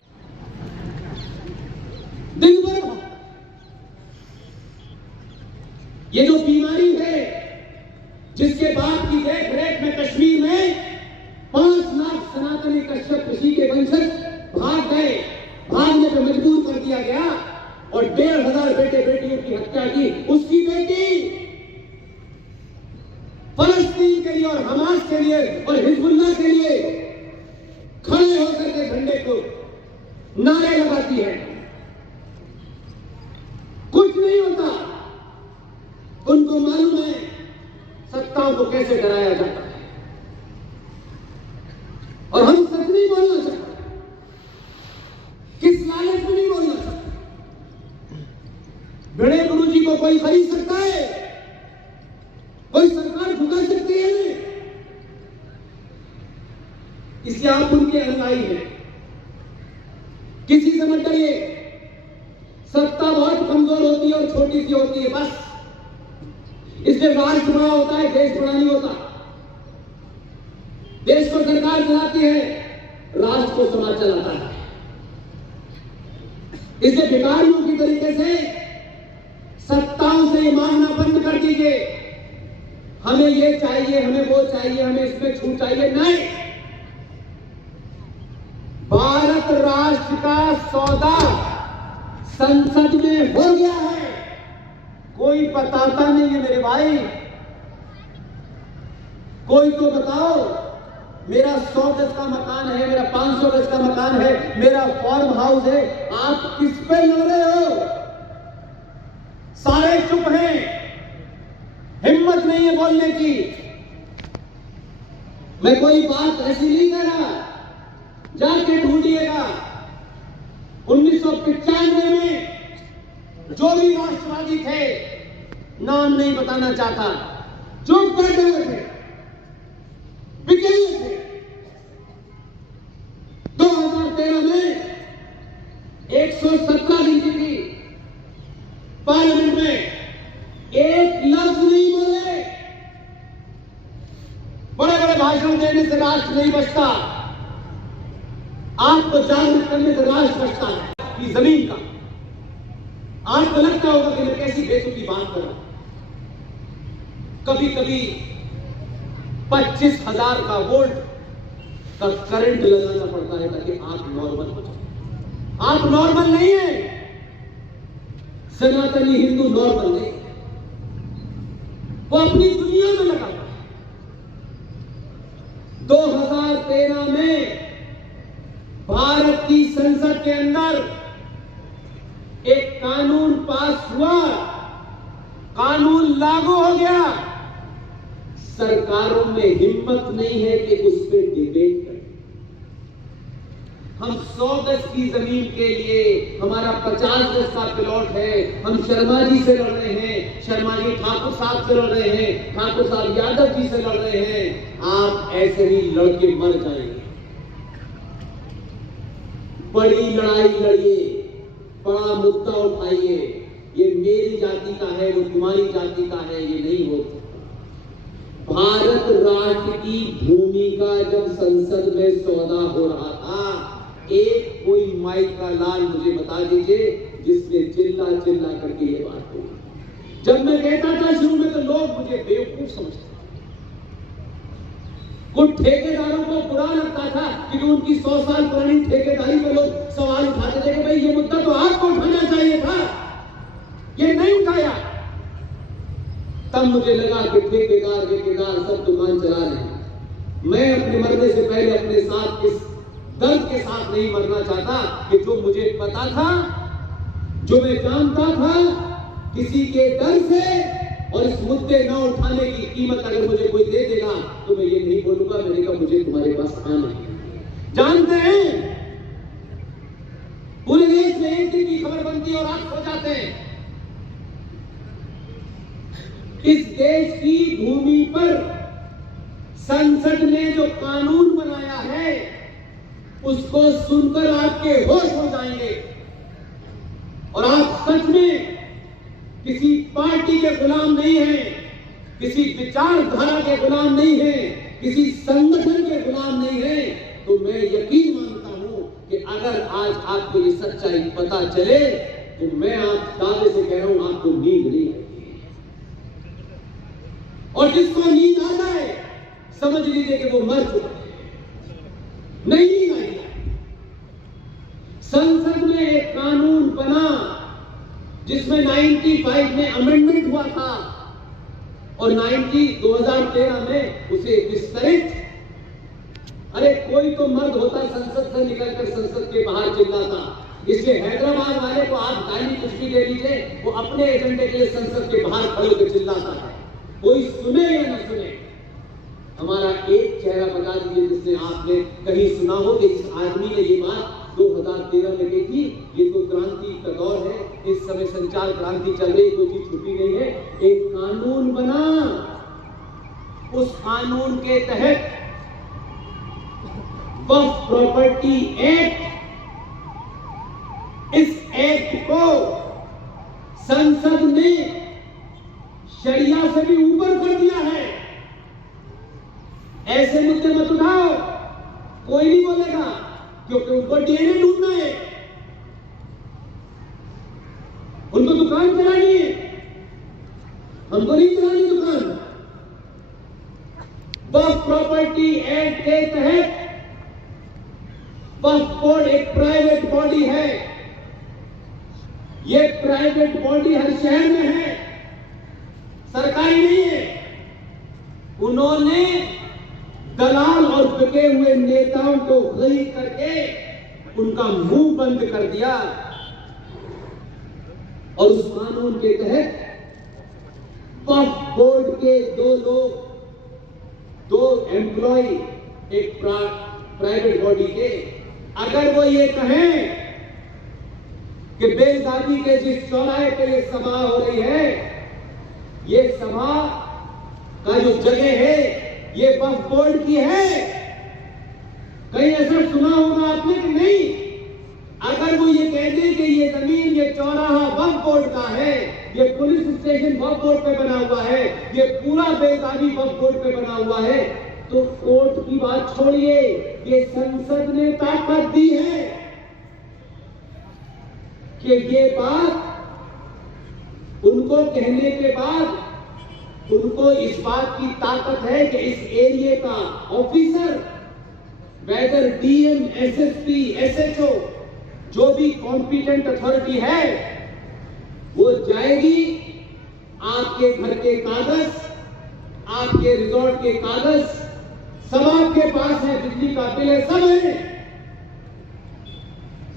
दिन भर ये जो बीमारी है, जिसके बाप की देख रेख में कश्मीर में 5 लाख सनातनी कश्यप ऋषि के वंशज भाग गए, भागने पर मजबूर कर दिया गया और 1,500 बेटे बेटियों की हत्या की। उसकी बेटी फलस्तीन के लिए और हमास के लिए और हिजबुल्लाह के लिए खड़े होकर के झंडे को नारे लगाती है। कुछ नहीं होता। उनको मालूम है सत्ताओं को कैसे डराया जाता है, और हम सच नहीं बोलना चाहते, किस लालच में नहीं बोलना चाहते। बड़े गुरु जी को कोई खरीद सकता है? कोई सरकार झुका सकती है? इसलिए आप उनके अनुयायी हैं। किसी से मत डरिए। सत्ता बहुत कमजोर होती है और छोटी सी होती है, बस। इसलिए राष्ट्र बड़ा होता है, देश बड़ा नहीं होता। देश को सरकार चलाती है, राष्ट्र को समाज चलाता है। इसलिए भिखारियों की तरीके से सत्ताओं से मांगना बंद कर दीजिए, हमें ये चाहिए, हमें वो चाहिए, हमें इसमें छूट चाहिए। नहीं, भारत राष्ट्र का सौदा संसद में हो गया है, कोई बताता नहीं है मेरे भाई। कोई तो बताओ, मेरा 100 गज का मकान है, मेरा 500 गज का मकान है, मेरा फार्म हाउस है, आप किस पे लड़ रहे हो? सारे चुप हैं, हिम्मत नहीं है बोलने की। मैं कोई बात ऐसी नहीं कह रहा, जाके ढूंढिएगा 1995 में जो भी राष्ट्रवादी थे, नाम नहीं बताना चाहता, जो बैठे हुए थे, बिके हुए थे, 2013 में 117 दिन की पार्लियामेंट में एक लफ्ज नहीं बोले। बड़े बड़े भाषण देने से राष्ट्र नहीं बचता, आपको जागरूक करने से राष्ट्र बचता है। कि जमीन का आपको लगता होगा कि मैं कैसी बेतुकी बात कर रहा हूं। कभी कभी 25,000 का वोल्ट का करंट लगाना पड़ता है ताकि आप नॉर्मल हो जाए। आप नॉर्मल नहीं है, सनातनी हिंदू नॉर्मल नहीं, वो अपनी दुनिया में लगा है। 2013 में भारत की संसद के अंदर एक कानून पास हुआ, कानून लागू हो गया। सरकारों में हिम्मत नहीं है कि उस पर डिबेट करें। हम 100 गज की जमीन के लिए, हमारा 50 गज का प्लॉट है, हम शर्मा जी से लड़ रहे हैं, शर्मा जी ठाकुर साहब से लड़ रहे हैं, ठाकुर साहब यादव जी से लड़ रहे हैं। आप ऐसे ही लड़के मर जाएंगे। बड़ी लड़ाई लड़िए, बड़ा मुद्दा उठाइए। ये मेरी जाति का है, वो तुम्हारी जाति का है, ये नहीं हो सकता। भारत राष्ट्र की भूमि का जब संसद में सौदा हो रहा था, एक कोई माइक का लाल मुझे बता दीजिए जिसने चिल्ला चिल्ला करके ये बात कही। जब मैं कहता था शुरू में तो लोग मुझे बेवकूफ समझते, कुछ ठेकेदारों को बुरा लगता था कि उनकी 100 साल पुरानी ठेकेदारी पे लोग सवाल उठाते थे कि भाई ये मुद्दा तो आपको उठाना चाहिए था, ये नहीं उठाया। तब मुझे लगा कि ठेकेदार सब दुकान चला रहे हैं। मैं अपने मरने से पहले अपने साथ इस दर्द के साथ नहीं मरना चाहता कि जो मुझे पता था, जो मैं जानता था, किसी के डर से और इस मुद्दे न उठाने की कीमत अगर मुझे कोई दे देगा तो मैं ये नहीं बोलूंगा मैंने कहा मुझे तुम्हारे पास आना है। जानते हैं पूरे देश में एक दिन की खबर बनती है और आप खो जाते हैं। इस देश की भूमि पर संसद ने जो कानून बनाया है उसको सुनकर आपके होश हो जाएंगे और आप सच में किसी पार्टी के गुलाम नहीं हैं, किसी विचारधारा के गुलाम नहीं हैं, किसी संगठन के गुलाम नहीं हैं। तो मैं यकीन मानता हूं कि अगर आज आपको ये सच्चाई पता चले तो मैं आप दावे से कह रहा हूं आपको नींद नहीं आएगी। और जिसको नींद आ जाए समझ लीजिए कि वो मर चुका है, नहीं नींद आएगी। संसद में एक कानून बना जिसमें 95 में अमेंडमेंट हुआ था और 2013 में उसे विस्तरित। अरे कोई तो मर्द होता संसद से निकलकर संसद के बाहर चिल्लाता। इसलिए हैदराबाद वाले को आप गाली कुछ भी दे लीजिए, वो अपने एजेंडे के लिए संसद के बाहर खड़े होकर चिल्लाता है, कोई सुने या न सुने। हमारा एक चेहरा बता दीजिए जिसने आपने कहीं सुना हो कि इस आदमी ने ये बात 2013 में कही थी। ये तो क्रांति का दौर है, इस समय संचार क्रांति चल रही, कोई चीज छुपी नहीं है। एक कानून बना, उस कानून के तहत वक्फ प्रॉपर्टी एक्ट, इस एक्ट को संसद ने शरिया से भी ऊपर कर दिया है। ऐसे मुद्दे मत उठाओ, कोई नहीं बोलेगा क्योंकि उनको डीएनए ढूंढना है, उनको दुकान चलानी है, हमको नहीं चलानी दुकान। वक्फ प्रॉपर्टी एक्ट के तहत वक्फ बोर्ड एक प्राइवेट बॉडी है। ये प्राइवेट बॉडी हर शहर में है, सरकारी नहीं है। उन्होंने दलाल और बिके हुए नेताओं को खरीद करके उनका मुंह बंद कर दिया और उस कानून के तहत वक्फ बोर्ड के 2 लोग, 2 एम्प्लॉय एक प्राइवेट बॉडी के, अगर वो ये कहें कि बेलगावी के जिस चौराहे पे ये सभा हो रही है, ये सभा का जो जगह है ये वक्फ बोर्ड की है, कहीं ऐसा सुना होगा आपने कि नहीं? अगर वो ये कहते कि ये जमीन, ये चौराहा वक्फ बोर्ड का है, ये पुलिस स्टेशन वक्फ बोर्ड पे बना हुआ है, ये पूरा बेलगावी वक्फ बोर्ड पे बना हुआ है, तो कोर्ट की बात छोड़िए, ये संसद ने ताकत दी है कि ये बात उनको कहने के बाद उनको इस बात की ताकत है कि इस एरिया का officer, whether DM, SSP, SHO, जो भी कॉम्पिटेंट अथॉरिटी है, वो जाएगी, आपके घर के कागज, आपके रिजॉर्ट के कागज सब आपके पास है, बिजली का बिल है, सब है।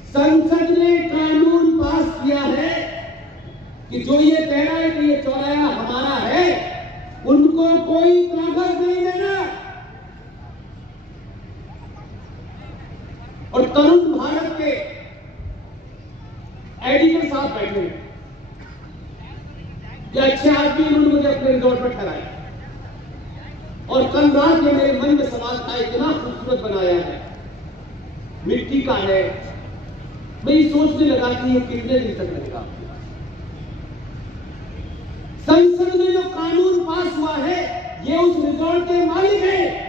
संसद ने कानून पास किया है कि जो ये कह रहा है कि ये चौराहा हमारा है, उनको कोई कागज नहीं देना। और तरुण भारत के एडिटर साहब बैठे हैं, ये अच्छे आदमी, उन्होंने मुझे अपने रिजॉर्ट पर ठहराया, और कल रात में मेरे मन में सवाल था, इतना खूबसूरत बनाया है, मिट्टी का है, मैं ये सोचने लगा कि ये कितने दिन तक रहेगा। संसद में जो कानून पास हुआ है, ये उस रिजॉर्ट के मालिक है।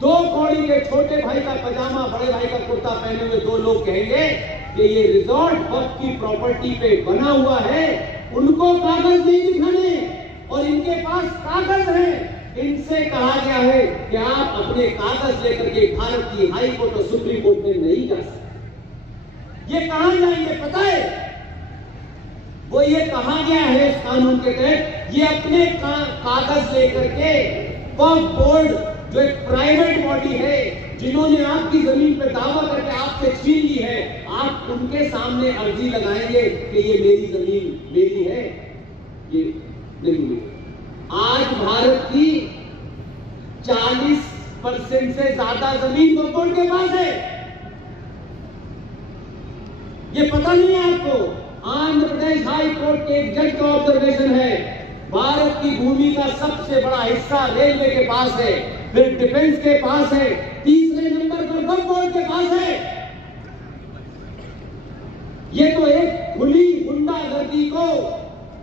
2 कौड़ी के छोटे भाई का पजामा, बड़े भाई का कुर्ता पहने हुए 2 लोग कहेंगे कि ये रिजॉर्ट वक्फ की प्रॉपर्टी पे बना हुआ है, उनको कागज नहीं दिखाने, और इनके पास कागज है। इनसे कहा गया है कि आप अपने कागज लेकर के भारत की हाई कोर्ट और सुप्रीम कोर्ट में नहीं जा सकते। ये कहां जाएंगे पता है? वो ये कहा गया है इस कानून के तहत, ये अपने कागज लेकर के वक्फ बोर्ड, जो एक प्राइवेट बॉडी है, जिन्होंने आपकी जमीन पर दावा करके आपसे छीन ली है, आप उनके सामने अर्जी लगाएंगे कि ये मेरी जमीन मेरी है, ये नहीं। आज भारत की 40% से ज्यादा जमीन वक्फ बोर्ड के पास है। ये पता नहीं है आपको? आंध्र प्रदेश हाई कोर्ट के एक जज का ऑब्जर्वेशन है, भारत की भूमि का सबसे बड़ा हिस्सा रेलवे के पास है, फिर डिफेंस के पास है, तीसरे नंबर पर वक्फ बोर्ड के पास है। ये तो एक खुली गुंडागर्दी को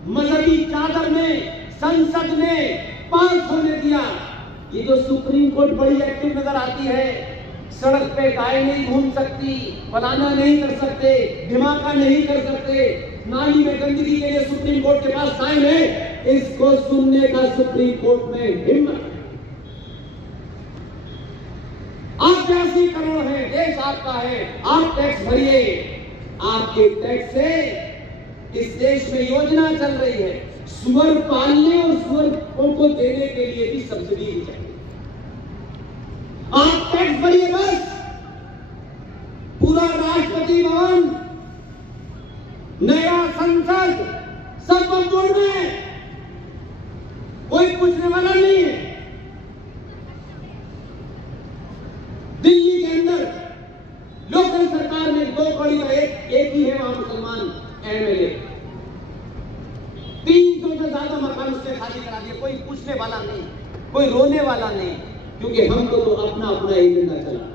मजहबी चादर में संसद ने पास होने दिया। ये जो सुप्रीम कोर्ट बड़ी एक्टिव नजर आती है, सड़क पे गाय नहीं घूम सकती, फलाना नहीं कर सकते, धमाका नहीं कर सकते, नाली में गंदगी के लिए सुप्रीम कोर्ट के पास टाइम है, इसको सुनने का सुप्रीम कोर्ट में हिम्मत। आप 82 करोड़ है, देश आपका है, आप टैक्स भरिए। आपके टैक्स से इस देश में योजना चल रही है, सुअर पालने और सुअर को देने के लिए भी सब्सिडी दी जाएगी। आप टैक्स भरिए बस। पूरा राष्ट्रपति भवन, नया संसद, सब वक्फ बोर्ड में है, कोई पूछने वाला नहीं है। दिल्ली के अंदर लोकल सरकार में 2 कौड़ी का एक ही है वहां मुसलमान एमएलए, 300 से ज्यादा मकान उसने खाली करा दिए, कोई पूछने वाला नहीं, कोई रोने वाला नहीं, क्योंकि हमको तो अपना अपना एजेंडा चला।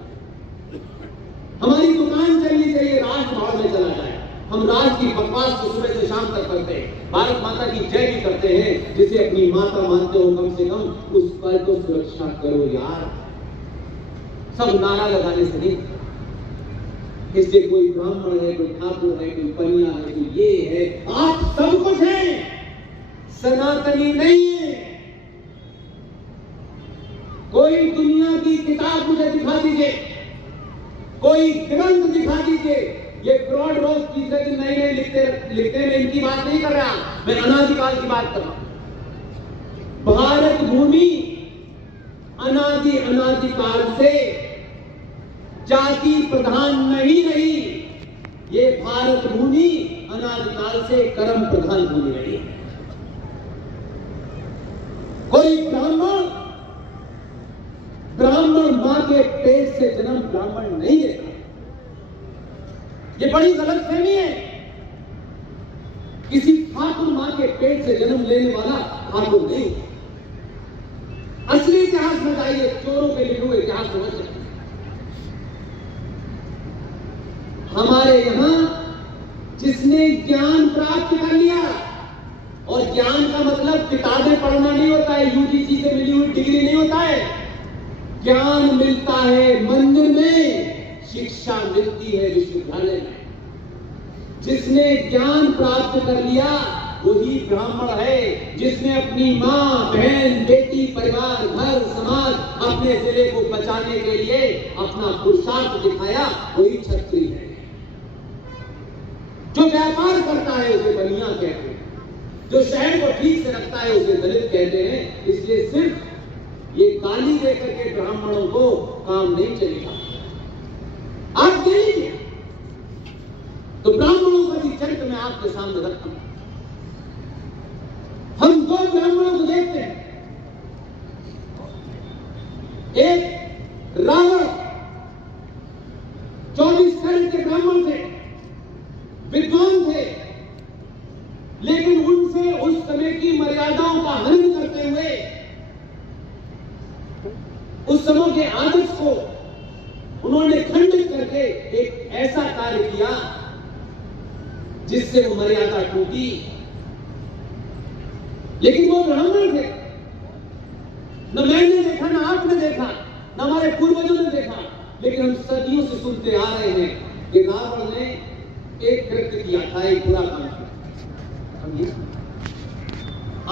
हमारी दुकान चलनी चाहिए, राज भाव में चला जाए। हम राज की बकवास को सुबह से शाम तक करते हैं, भारत माता की जय भी करते हैं, जिसे अपनी माता मानते हो, कम से कम उस पर तो सुरक्षा करो यार। सब नारा लगाने से नहीं, इससे कोई ब्राह्मण है, कोई ठाकुर है, कोई पनिया है, कोई ये है, आप सब कुछ है, सनातनी नहीं है। कोई दुनिया की किताब मुझे दिखा दीजिए, कोई ग्रंथ दिखा दीजिए। ये फ्रॉड रोज तीसरे दिन नए नए लिखते मैं इनकी बात नहीं कर रहा, मैं अनादिकाल की बात कर रहा हूं। भारत भूमि अनादिकाल से जाति प्रधान नहीं रही, ये भारत भूमि अनादिकाल से कर्म प्रधान भूमि रही है। कोई ब्राह्मण के पेट से जन्म ब्राह्मण नहीं लेता। ये बड़ी गलतफहमी है। किसी ठाकुर मां के पेट से जन्म लेने वाला ठाकुर नहीं। असली इतिहास में जाइए, चोरों के लिखे हुए इतिहास समझ लें। हमारे यहां जिसने ज्ञान प्राप्त कर लिया, और ज्ञान का मतलब किताबें पढ़ना नहीं होता है, यूजीसी से मिली हुई डिग्री नहीं होता है। ज्ञान मिलता है मंदिर में, शिक्षा मिलती है विश्वविद्यालय में। जिसने ज्ञान प्राप्त कर लिया वही ब्राह्मण है। जिसने अपनी मां, बहन, बेटी, परिवार, घर, समाज, अपने जिले को बचाने के लिए अपना पुरुषार्थ दिखाया वही क्षत्रिय है। जो व्यापार करता है उसे बनिया कहते हैं, जो शहर को ठीक से रखता है उसे दलित कहते हैं। इसलिए सिर्फ ये गाली देकर के ब्राह्मणों को काम नहीं चलेगा। आप देखेंगे तो ब्राह्मणों का भी चरित्र मैं आपके सामने रखता हूं। हम दो ब्राह्मणों को देखते हैं। एक रावण 24 कैरेट के ब्राह्मण थे, विद्वान थे, लेकिन उनसे उस समय की मर्यादाओं का हनन करते हुए उस समय के आदर्श को उन्होंने खंडित करके एक ऐसा कार्य किया जिससे वो मर्यादा टूटी। लेकिन वो ब्राह्मण थे। न मैंने देखा, न आपने देखा, न हमारे पूर्वजों ने देखा, लेकिन हम सदियों से सुनते आ रहे हैं कि रावण ने एक कृत्य किया था, एक बुरा काम किया।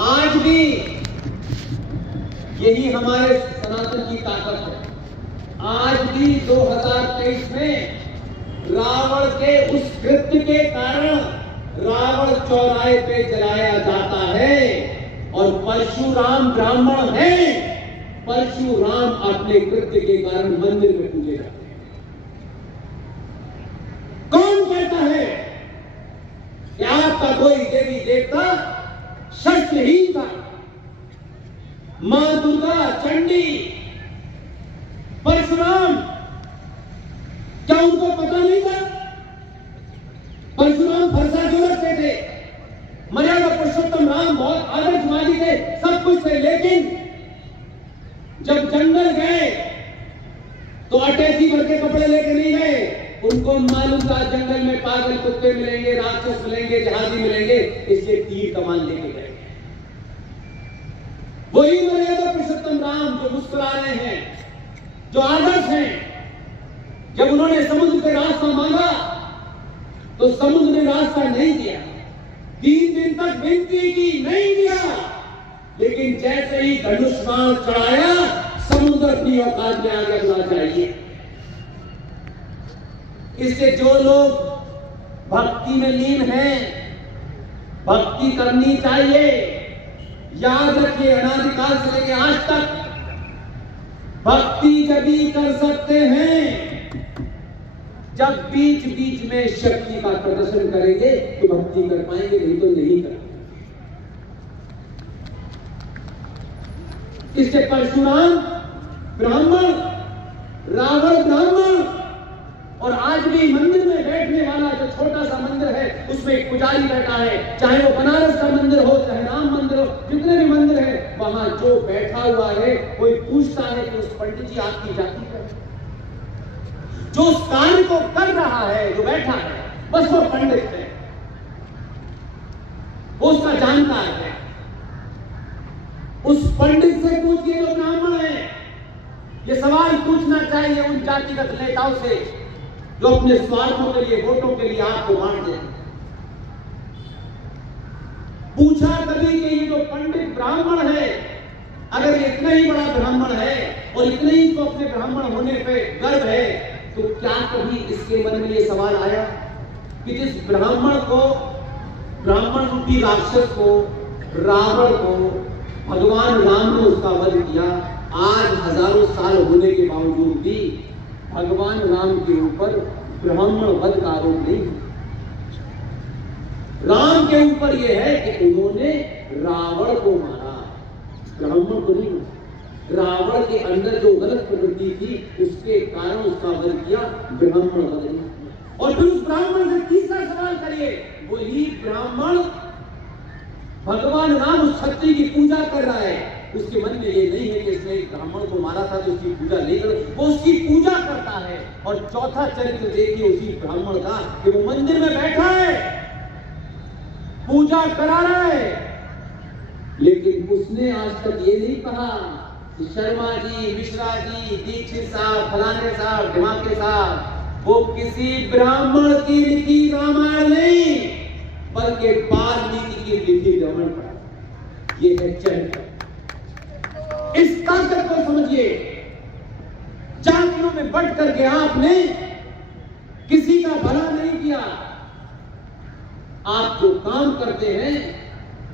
आज भी यही हमारे सनातन की ताकत है। आज भी 2023 में रावण के उस कृत्य के कारण रावण चौराहे पे जलाया जाता है। और परशुराम ब्राह्मण है, परशुराम अपने कृत्य के कारण मंदिर में पूजे जाते हैं। कौन कहता है कि आपका कोई देवी देवता शस्त्रहीन था? मां दुर्गा, चंडी, परशुराम, क्या उनको पता नहीं था? परशुराम फरसा जो रखते थे, मर्यादा पुरुषोत्तम राम बहुत आदर्शवादी थे, सब कुछ थे, लेकिन जब जंगल गए तो अटैची भर के कपड़े लेके नहीं गए। उनको मालूम था जंगल में पागल कुत्ते मिलेंगे, राक्षस मिलेंगे, जहाजी मिलेंगे, इसलिए तीर कमान लेके गए। वही मर्यादा पुरुषोत्तम राम जो मुस्कुरा रहे हैं, जो आदर्श हैं। जब उन्होंने समुद्र से रास्ता मांगा तो समुद्र ने रास्ता नहीं दिया। 3 दिन तक विनती की, नहीं दिया। लेकिन जैसे ही धनुष बाण चढ़ाया, समुद्र अपनी औकात में आगे बढ़ना चाहिए। इससे जो लोग भक्ति में लीन हैं, भक्ति करनी चाहिए। याद रखिए, अनादिकाल से लेकर आज तक भक्ति जभी कर सकते हैं जब बीच बीच में शक्ति का प्रदर्शन करेंगे तो भक्ति कर पाएंगे, नहीं तो नहीं कर पाएंगे। इससे परशुराम ब्राह्मण, रावण ब्राह्मण, और आज भी मंदिर में बैठने वाला जो छोटा सा मंदिर है उसमें एक पुजारी बैठा है, चाहे वो बनारस का मंदिर हो, चाहे राम मंदिर हो, जितने भी मंदिर है, वहां जो बैठा हुआ है कोई पूछता है कि उस पंडित जी आपकी जाति का है? जो उस कार्य को कर रहा है, जो बैठा है, बस वो पंडित है, वो उसका जानकार है। उस पंडित से पूछिए जो ब्राह्मण है। ये सवाल पूछना चाहिए उन जातिगत नेताओं से जो अपने स्वार्थों के लिए, वोटों के लिए आपको बांट देते। पूछा कभी कि ये जो पंडित ब्राह्मण है, अगर ये इतना ही बड़ा ब्राह्मण है और इतने ही तो अपने ब्राह्मण होने पे गर्व है, तो क्या कभी इसके मन में ये सवाल आया कि जिस ब्राह्मण को, ब्राह्मण रूपी राक्षस को, रावण को भगवान राम ने उसका वध किया, आज हजारों साल होने के बावजूद भी भगवान राम के ऊपर ब्राह्मण वध का आरोप नहीं। राम के ऊपर यह है कि उन्होंने रावण को मारा, ब्राह्मण को नहीं मारा। रावण के अंदर जो गलत प्रवृत्ति थी उसके कारण उसका वध किया ब्राह्मण वध। और फिर उस ब्राह्मण से तीसरा सवाल करिए, वही ब्राह्मण भगवान राम उस क्षत्रिय की पूजा कर रहा है, उसके मन में ये नहीं है कि इसने एक ब्राह्मण को मारा था तो उसकी पूजा नहीं कर, वो उसकी पूजा करता है। और चौथा चरित्र देखिए उसी ब्राह्मण का कि वो मंदिर में बैठा है, पूजा करा रहा है, लेकिन उसने आज तक ये नहीं कहा कि शर्मा जी, मिश्रा जी, दीक्षित साहब, फलाने साहब, ढिमाके साहब, वो किसी ब्राह्मण की लिखी रामायण नहीं बल्कि वाल्मीकि की लिखी रामायण पढ़ा। ये है चरित्र। इस ताकत को समझिए। जातियों में बंट करके आपने किसी का भला नहीं किया। आप जो काम करते हैं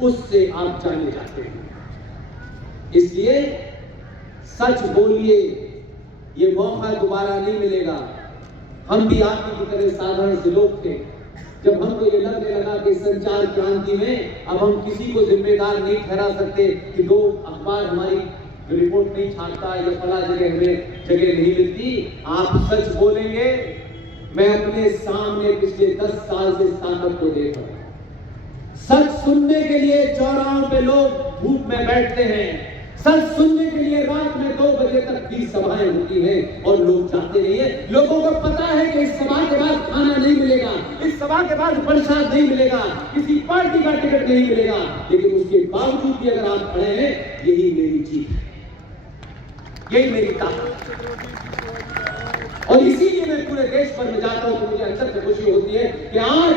उससे आप जाने जाते हैं। इसलिए सच बोलिए, ये मौका दोबारा नहीं मिलेगा। हम भी आपकी की तरह साधारण से लोग थे। जब हमको ये लगने लगा कि संचार क्रांति में अब हम किसी को जिम्मेदार नहीं ठहरा सकते कि दो अखबार हमारी रिपोर्ट नहीं छापता या फला जगह हमें जगह नहीं मिलती, आप सच बोलेंगे। मैं अपने सामने पिछले 10 साल से इस ताकत को देख रहा हूं। सच सुनने के लिए चौराहों पे लोग धूप में बैठते हैं, सच सुनने के लिए रात में 2 बजे तक भी सभाएं होती हैं और लोग जाते नहीं है। लोगों को पता है कि इस सभा के बाद खाना नहीं मिलेगा, इस सभा के बाद प्रसाद नहीं मिलेगा, किसी पार्टी का टिकट नहीं मिलेगा, लेकिन उसके बावजूद भी अगर आप खड़े हैं, यही मेरी जीत है, यही मेरी ताकत। और इसीलिए मैं पूरे देश भर में जाता हूं तो मुझे अंदर से खुशी होती है कि आज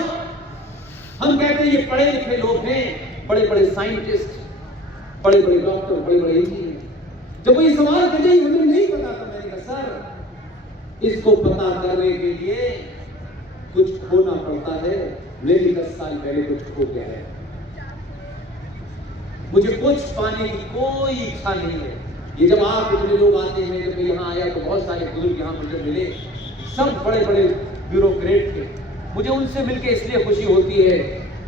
हम कहते हैं ये पढ़े लिखे लोग हैं, बड़े बड़े साइंटिस्ट, बड़े बड़े डॉक्टर, बड़े बड़े इंजीनियर। जब वो ये सवाल करे हमें नहीं पता तो मैंने कहा सर इसको पता करने के लिए कुछ खोना पड़ता है। मैं भी 10 साल पहले कुछ खो गया है। मुझे कुछ पाने की कोई इच्छा नहीं है। ये जब आप इतने लोग आते हैं, जब मैं यहाँ आया तो बहुत सारे बुजुर्ग यहाँ मुझे मिले, सब बड़े बड़े ब्यूरोक्रेट थे। मुझे उनसे मिलकर इसलिए खुशी होती है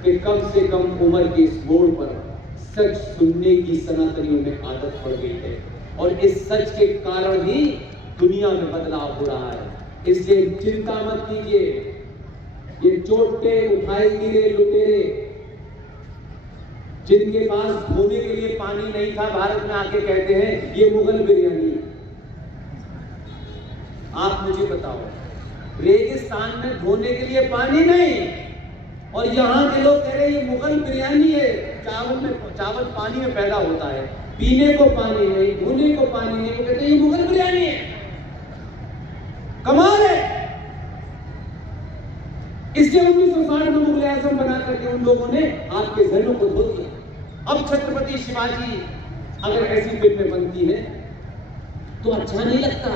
कि कम से कम उम्र के इस मोड़ पर सच सुनने की सनातनियों में आदत पड़ गई है और इस सच के कारण ही दुनिया में बदलाव हो रहा है। इसलिए चिंता मत कीजिए। ये चोटे उठाए गिरे लुटेरे जिनके पास धोने के लिए पानी नहीं था, भारत में आके कहते हैं ये मुगल बिरयानी। आप मुझे बताओ, रेगिस्तान में धोने के लिए पानी नहीं और यहां के लोग कह रहे हैं ये मुगल बिरयानी है। चावल पानी में पैदा होता है, पीने को पानी नहीं, धोने को पानी नहीं, वो कहते हैं ये मुगल बिरयानी है। कमाल है। इसलिए 1960 में मुगल आजम बना करके उन लोगों ने आपके जहनों को धो दिया। अब छत्रपति शिवाजी अगर ऐसी फिल्में बनती है तो अच्छा नहीं लगता,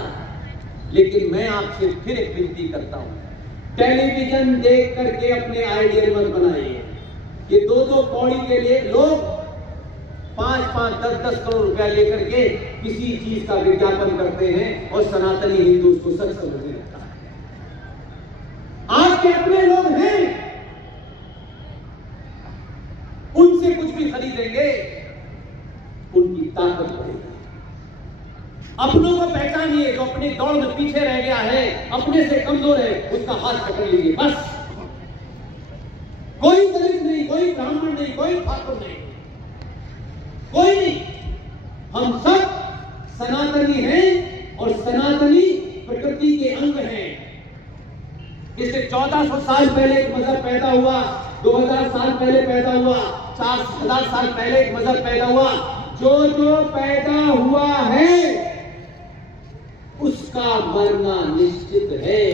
लेकिन मैं आपसे फिर एक विनती करता हूं, टेलीविजन देख करके अपने आइडियल मत बनाइए। ये 2-2 कौड़ी के लिए लोग 5-5, 10-10 करोड़ रुपया लेकर के किसी चीज का विज्ञापन करते हैं और सनातनी हिंदू उसको सच समझने लगता है। आपके अपने लोग हैं, उनसे कुछ भी खरीदेंगे, उनकी ताकत बढ़ेगी। अपनों को पहचानिए। जो अपनी दौड़ में पीछे रह गया है, अपने से कमजोर है, उसका हाथ पकड़ लीजिए बस। कोई दलित नहीं, कोई ब्राह्मण नहीं, कोई ठाकुर नहीं, कोई नहीं। हम सब सनातनी हैं और सनातनी प्रकृति के अंग हैं। इससे 1400 साल पहले एक मजहब पैदा हुआ, 2000 साल पहले पैदा हुआ, 4000 साल पहले एक मजहब पैदा हुआ। जो जो पैदा हुआ है उसका मरना निश्चित है।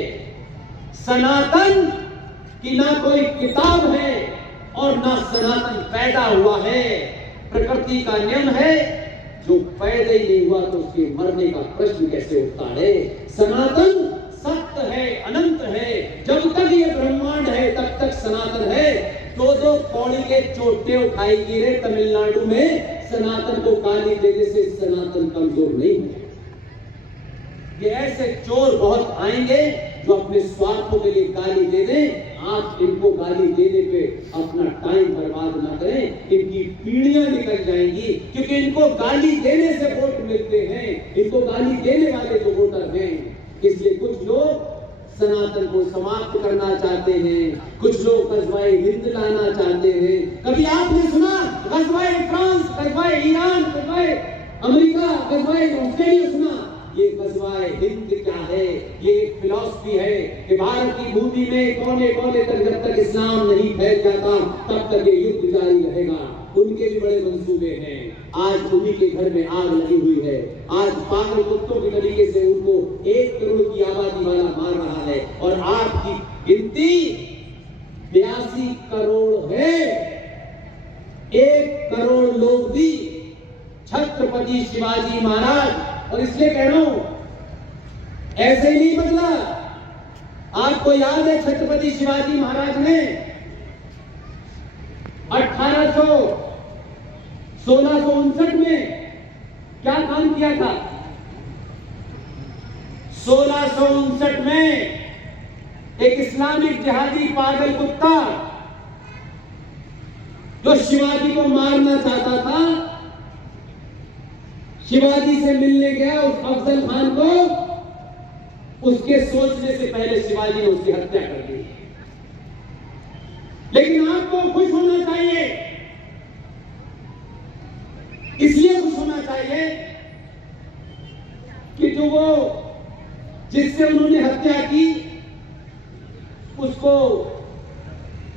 सनातन की ना कोई किताब है और ना सनातन पैदा हुआ है। प्रकृति का नियम है, जो पैदा ही नहीं हुआ तो उसके मरने का प्रश्न कैसे उठता है। सनातन सत्य है, अनंत है। जब तक ये ब्रह्मांड है तब तक सनातन है। 2-2 कौड़ी के चोटे उठाई गिरे तमिलनाडु में सनातन को गाली देने से सनातन कमजोर नहीं है। ये ऐसे चोर बहुत आएंगे जो अपने स्वार्थों के लिए गाली दे दें, आप इनको गाली देने पे अपना टाइम बर्बाद ना करें, इनकी पीढ़ियां निकल जाएंगी, क्योंकि इनको गाली देने से वोट मिलते हैं, इनको गाली देने वाले जो वोटर हैं। इसलिए कुछ लोग सनातन को समाप्त करना चाहते हैं, कुछ लोग गज़वाए हिंद लाना चाहते हैं। कभी आपने सुना Ghazwa France, Ghazwa Iran, Ghazwa America, Ghazwa Australia सुना? ये गज़वाए हिंद क्या है? ये एक फिलॉसफी है कि भारत की भूमि में कोने कोने तक जब तक इस्लाम नहीं फैल जाता तब तक ये युद्ध जारी रहेगा। उनके भी बड़े मंसूबे हैं। आज उन्हीं के घर में आग लगी हुई है। आज पागल कुत्तों के तरीके से उनको 1 करोड़ की आबादी वाला मार रहा है और आपकी गिनती 82 करोड़ है। 1 करोड़ लोग भी छत्रपति शिवाजी महाराज, और इसलिए कह रहा हूं ऐसे ही नहीं बदला। आपको याद है छत्रपति शिवाजी महाराज ने 1659 में क्या काम किया था? 1659 में एक इस्लामिक जिहादी पागल कुत्ता जो शिवाजी को मारना चाहता था, शिवाजी से मिलने गया उस अफजल खान को, उसके सोचने से पहले शिवाजी ने उसकी हत्या कर दी। लेकिन आपको खुश होना चाहिए, इसलिए खुश होना चाहिए कि जो वो जिससे उन्होंने हत्या की उसको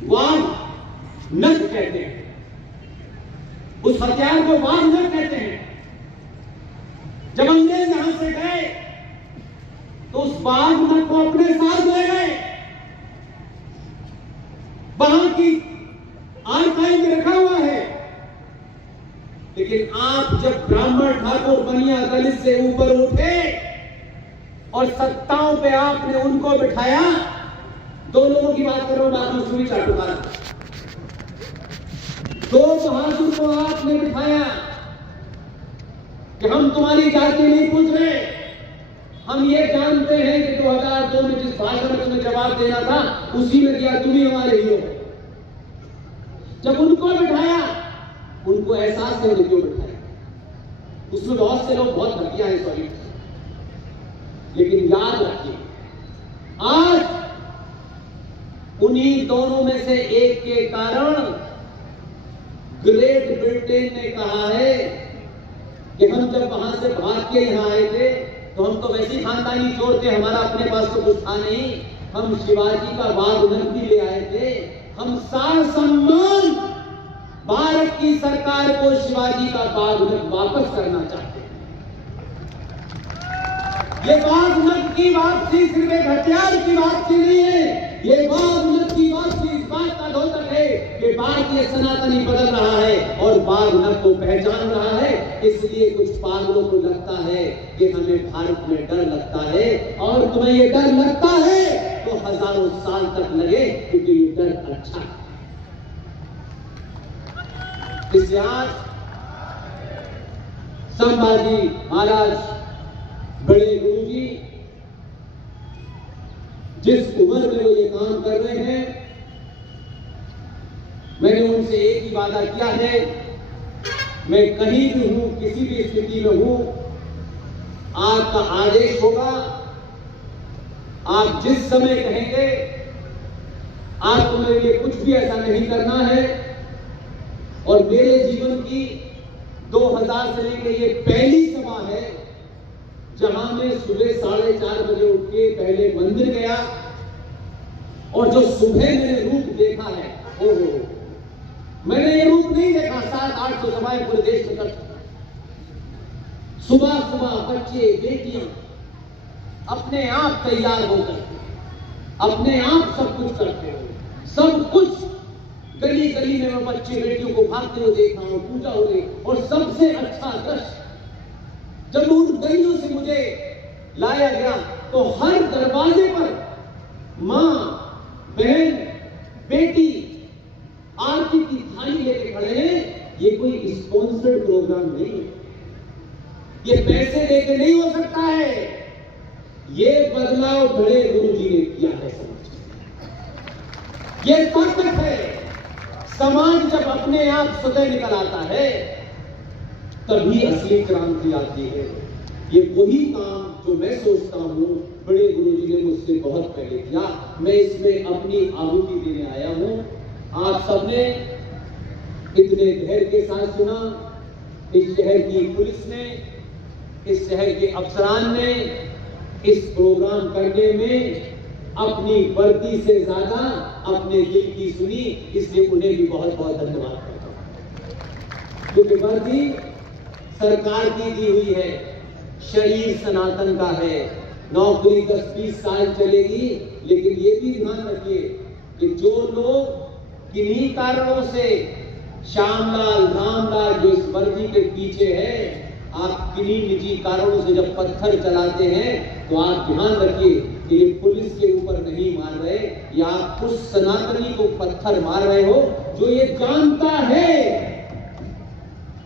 वाघ नख कहते हैं, उस हथियार को वाघ नख कहते हैं। जब अंग्रेज यहां से गए तो उस वाघ नख को अपने साथ ले गए, वहां की आर्काइव में रखा हुआ है। लेकिन आप जब ब्राह्मण ठाकुर बनिया दलित से ऊपर उठे और सत्ताओं पे आपने उनको बिठाया, 2 लोगों की बात कर रहा हूं, बहादुर सुनी चाटुकार, 2 बहादुर को आपने बिठाया कि हम तुम्हारी जाति नहीं पूछ रहे, हम ये जानते हैं कि 2002 में जिस भाषा में तुम्हें जवाब देना था उसी में दिया, तुम ही हमारे ही हो। जब उनको बिठाया, उनको एहसास है उन्हें क्यों बिठाया। उसमें बहुत से लोग बहुत घटिया है, सॉरी, लेकिन याद रखिए आज उन्हीं दोनों में से एक के कारण ग्रेट ब्रिटेन ने कहा है कि हम जब वहां से भाग के यहां आए थे तो हम तो वैसे ही खानदानी चोर थे, हमारा अपने पास तो कुछ था नहीं, हम शिवाजी का वाघ नख भी ले आए थे। हम सार सम्मान भारत की सरकार को शिवाजी का वाघ नख वापस करना चाहते हैं। ये वाघ नख की वापसी सिर्फ एक हथियार की वापसी नहीं है, ये वाघ नख की वापसी इस बात का द्योतक है कि भारतीय सनातनी बदल रहा है और वाघ नख को पहचान रहा है। इसलिए कुछ पागलों को लगता है कि हमें भारत में डर लगता है, और तुम्हें ये डर लगता है तो हजारों साल तक लगे, क्योंकि ये डर अच्छा है। इसलिए आज संभाजी महाराज बड़े गुरुजी जिस उम्र में वो ये काम कर रहे हैं, मैंने उनसे एक ही वादा किया है, मैं कहीं भी हूं, किसी भी स्थिति में हूं, आपका आदेश होगा, आप जिस समय कहेंगे, आपको मेरे लिए कुछ भी ऐसा नहीं करना है। और मेरे जीवन की 2000 से लेकर ये पहली सभा है जहां मैं सुबह 4:30 बजे उठ के पहले मंदिर गया, और जो सुबह मैंने रूप देखा है, ओहो, मैंने ये रूप नहीं देखा 700-800 सभाएं पूरे देश में कर। सुबह सुबह बच्चे बेटियां अपने आप तैयार होकर अपने आप सब कुछ करते हो, सब कुछ गली गली में मैं बच्चे बेटियों को भागते हुए देख रहा हूं, पूजा हो रही। और सबसे अच्छा दृश्य जब उन गलियों से मुझे लाया गया तो हर दरवाजे पर मां, बहन, बेटी आरती की थाली लेके खड़े हैं। ये कोई स्पॉन्सर्ड प्रोग्राम नहीं है, ये पैसे लेके नहीं हो सकता है, ये बदलाव बड़े गुरुजी ने किया है समाज में। ये ताकत है। समाज जब अपने आप स्वतः निकल आता है तभी असली क्रांति आती है। ये वही काम जो मैं सोचता हूं बड़े गुरुजी ने मुझसे बहुत पहले किया, मैं इसमें अपनी आहुति देने आया हूं। आप सबने इतने धैर्य के साथ सुना। इस शहर की पुलिस ने, इस शहर के अफसरान ने इस प्रोग्राम करने में अपनी वर्दी से ज्यादा अपने दिल की सुनी, इसलिए उन्हें भी बहुत बहुत धन्यवाद करता हूं। क्योंकि वर्दी सरकार की दी हुई है, शरीर सनातन का है, नौकरी 10-20 साल चलेगी, लेकिन ये भी ध्यान रखिए कि जो लोग किन्हीं कारणों से श्यामलाल रामलाल जो इस वर्दी के पीछे है, आप किन्हीं निजी कारणों से जब पत्थर चलाते हैं तो आप ध्यान रखिए कि ये पुलिस के ऊपर नहीं मार रहे, या आप उस सनातनी को पत्थर मार रहे हो जो ये जानता है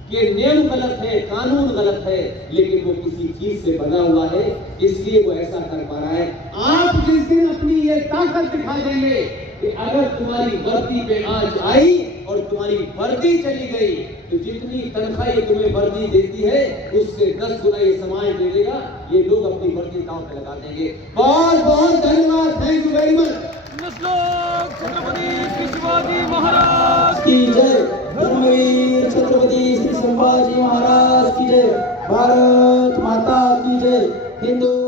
कि नियम गलत है, कानून गलत है, लेकिन वो किसी चीज से बना हुआ है, इसलिए वो ऐसा कर पा रहा है। आप जिस दिन अपनी ये ताकत दिखा देंगे कि अगर तुम्हारी वर्दी पे आंच आई और तुम्हारी वर्दी चली गई तो जितनी तनख्वाह ये तुम्हें वर्दी देती है उससे 10 गुना ये समाज दे देगा। ये लोग अपनी वर्दी दांव पे लगा देंगे। बहुत बहुत धन्यवाद। Thank you very much. Chhatrapati Shri Shivaji Maharaj की जय। धर्मवीर छत्रपति श्री संभाजी महाराज की जय। भारत माता की जय। हिंदू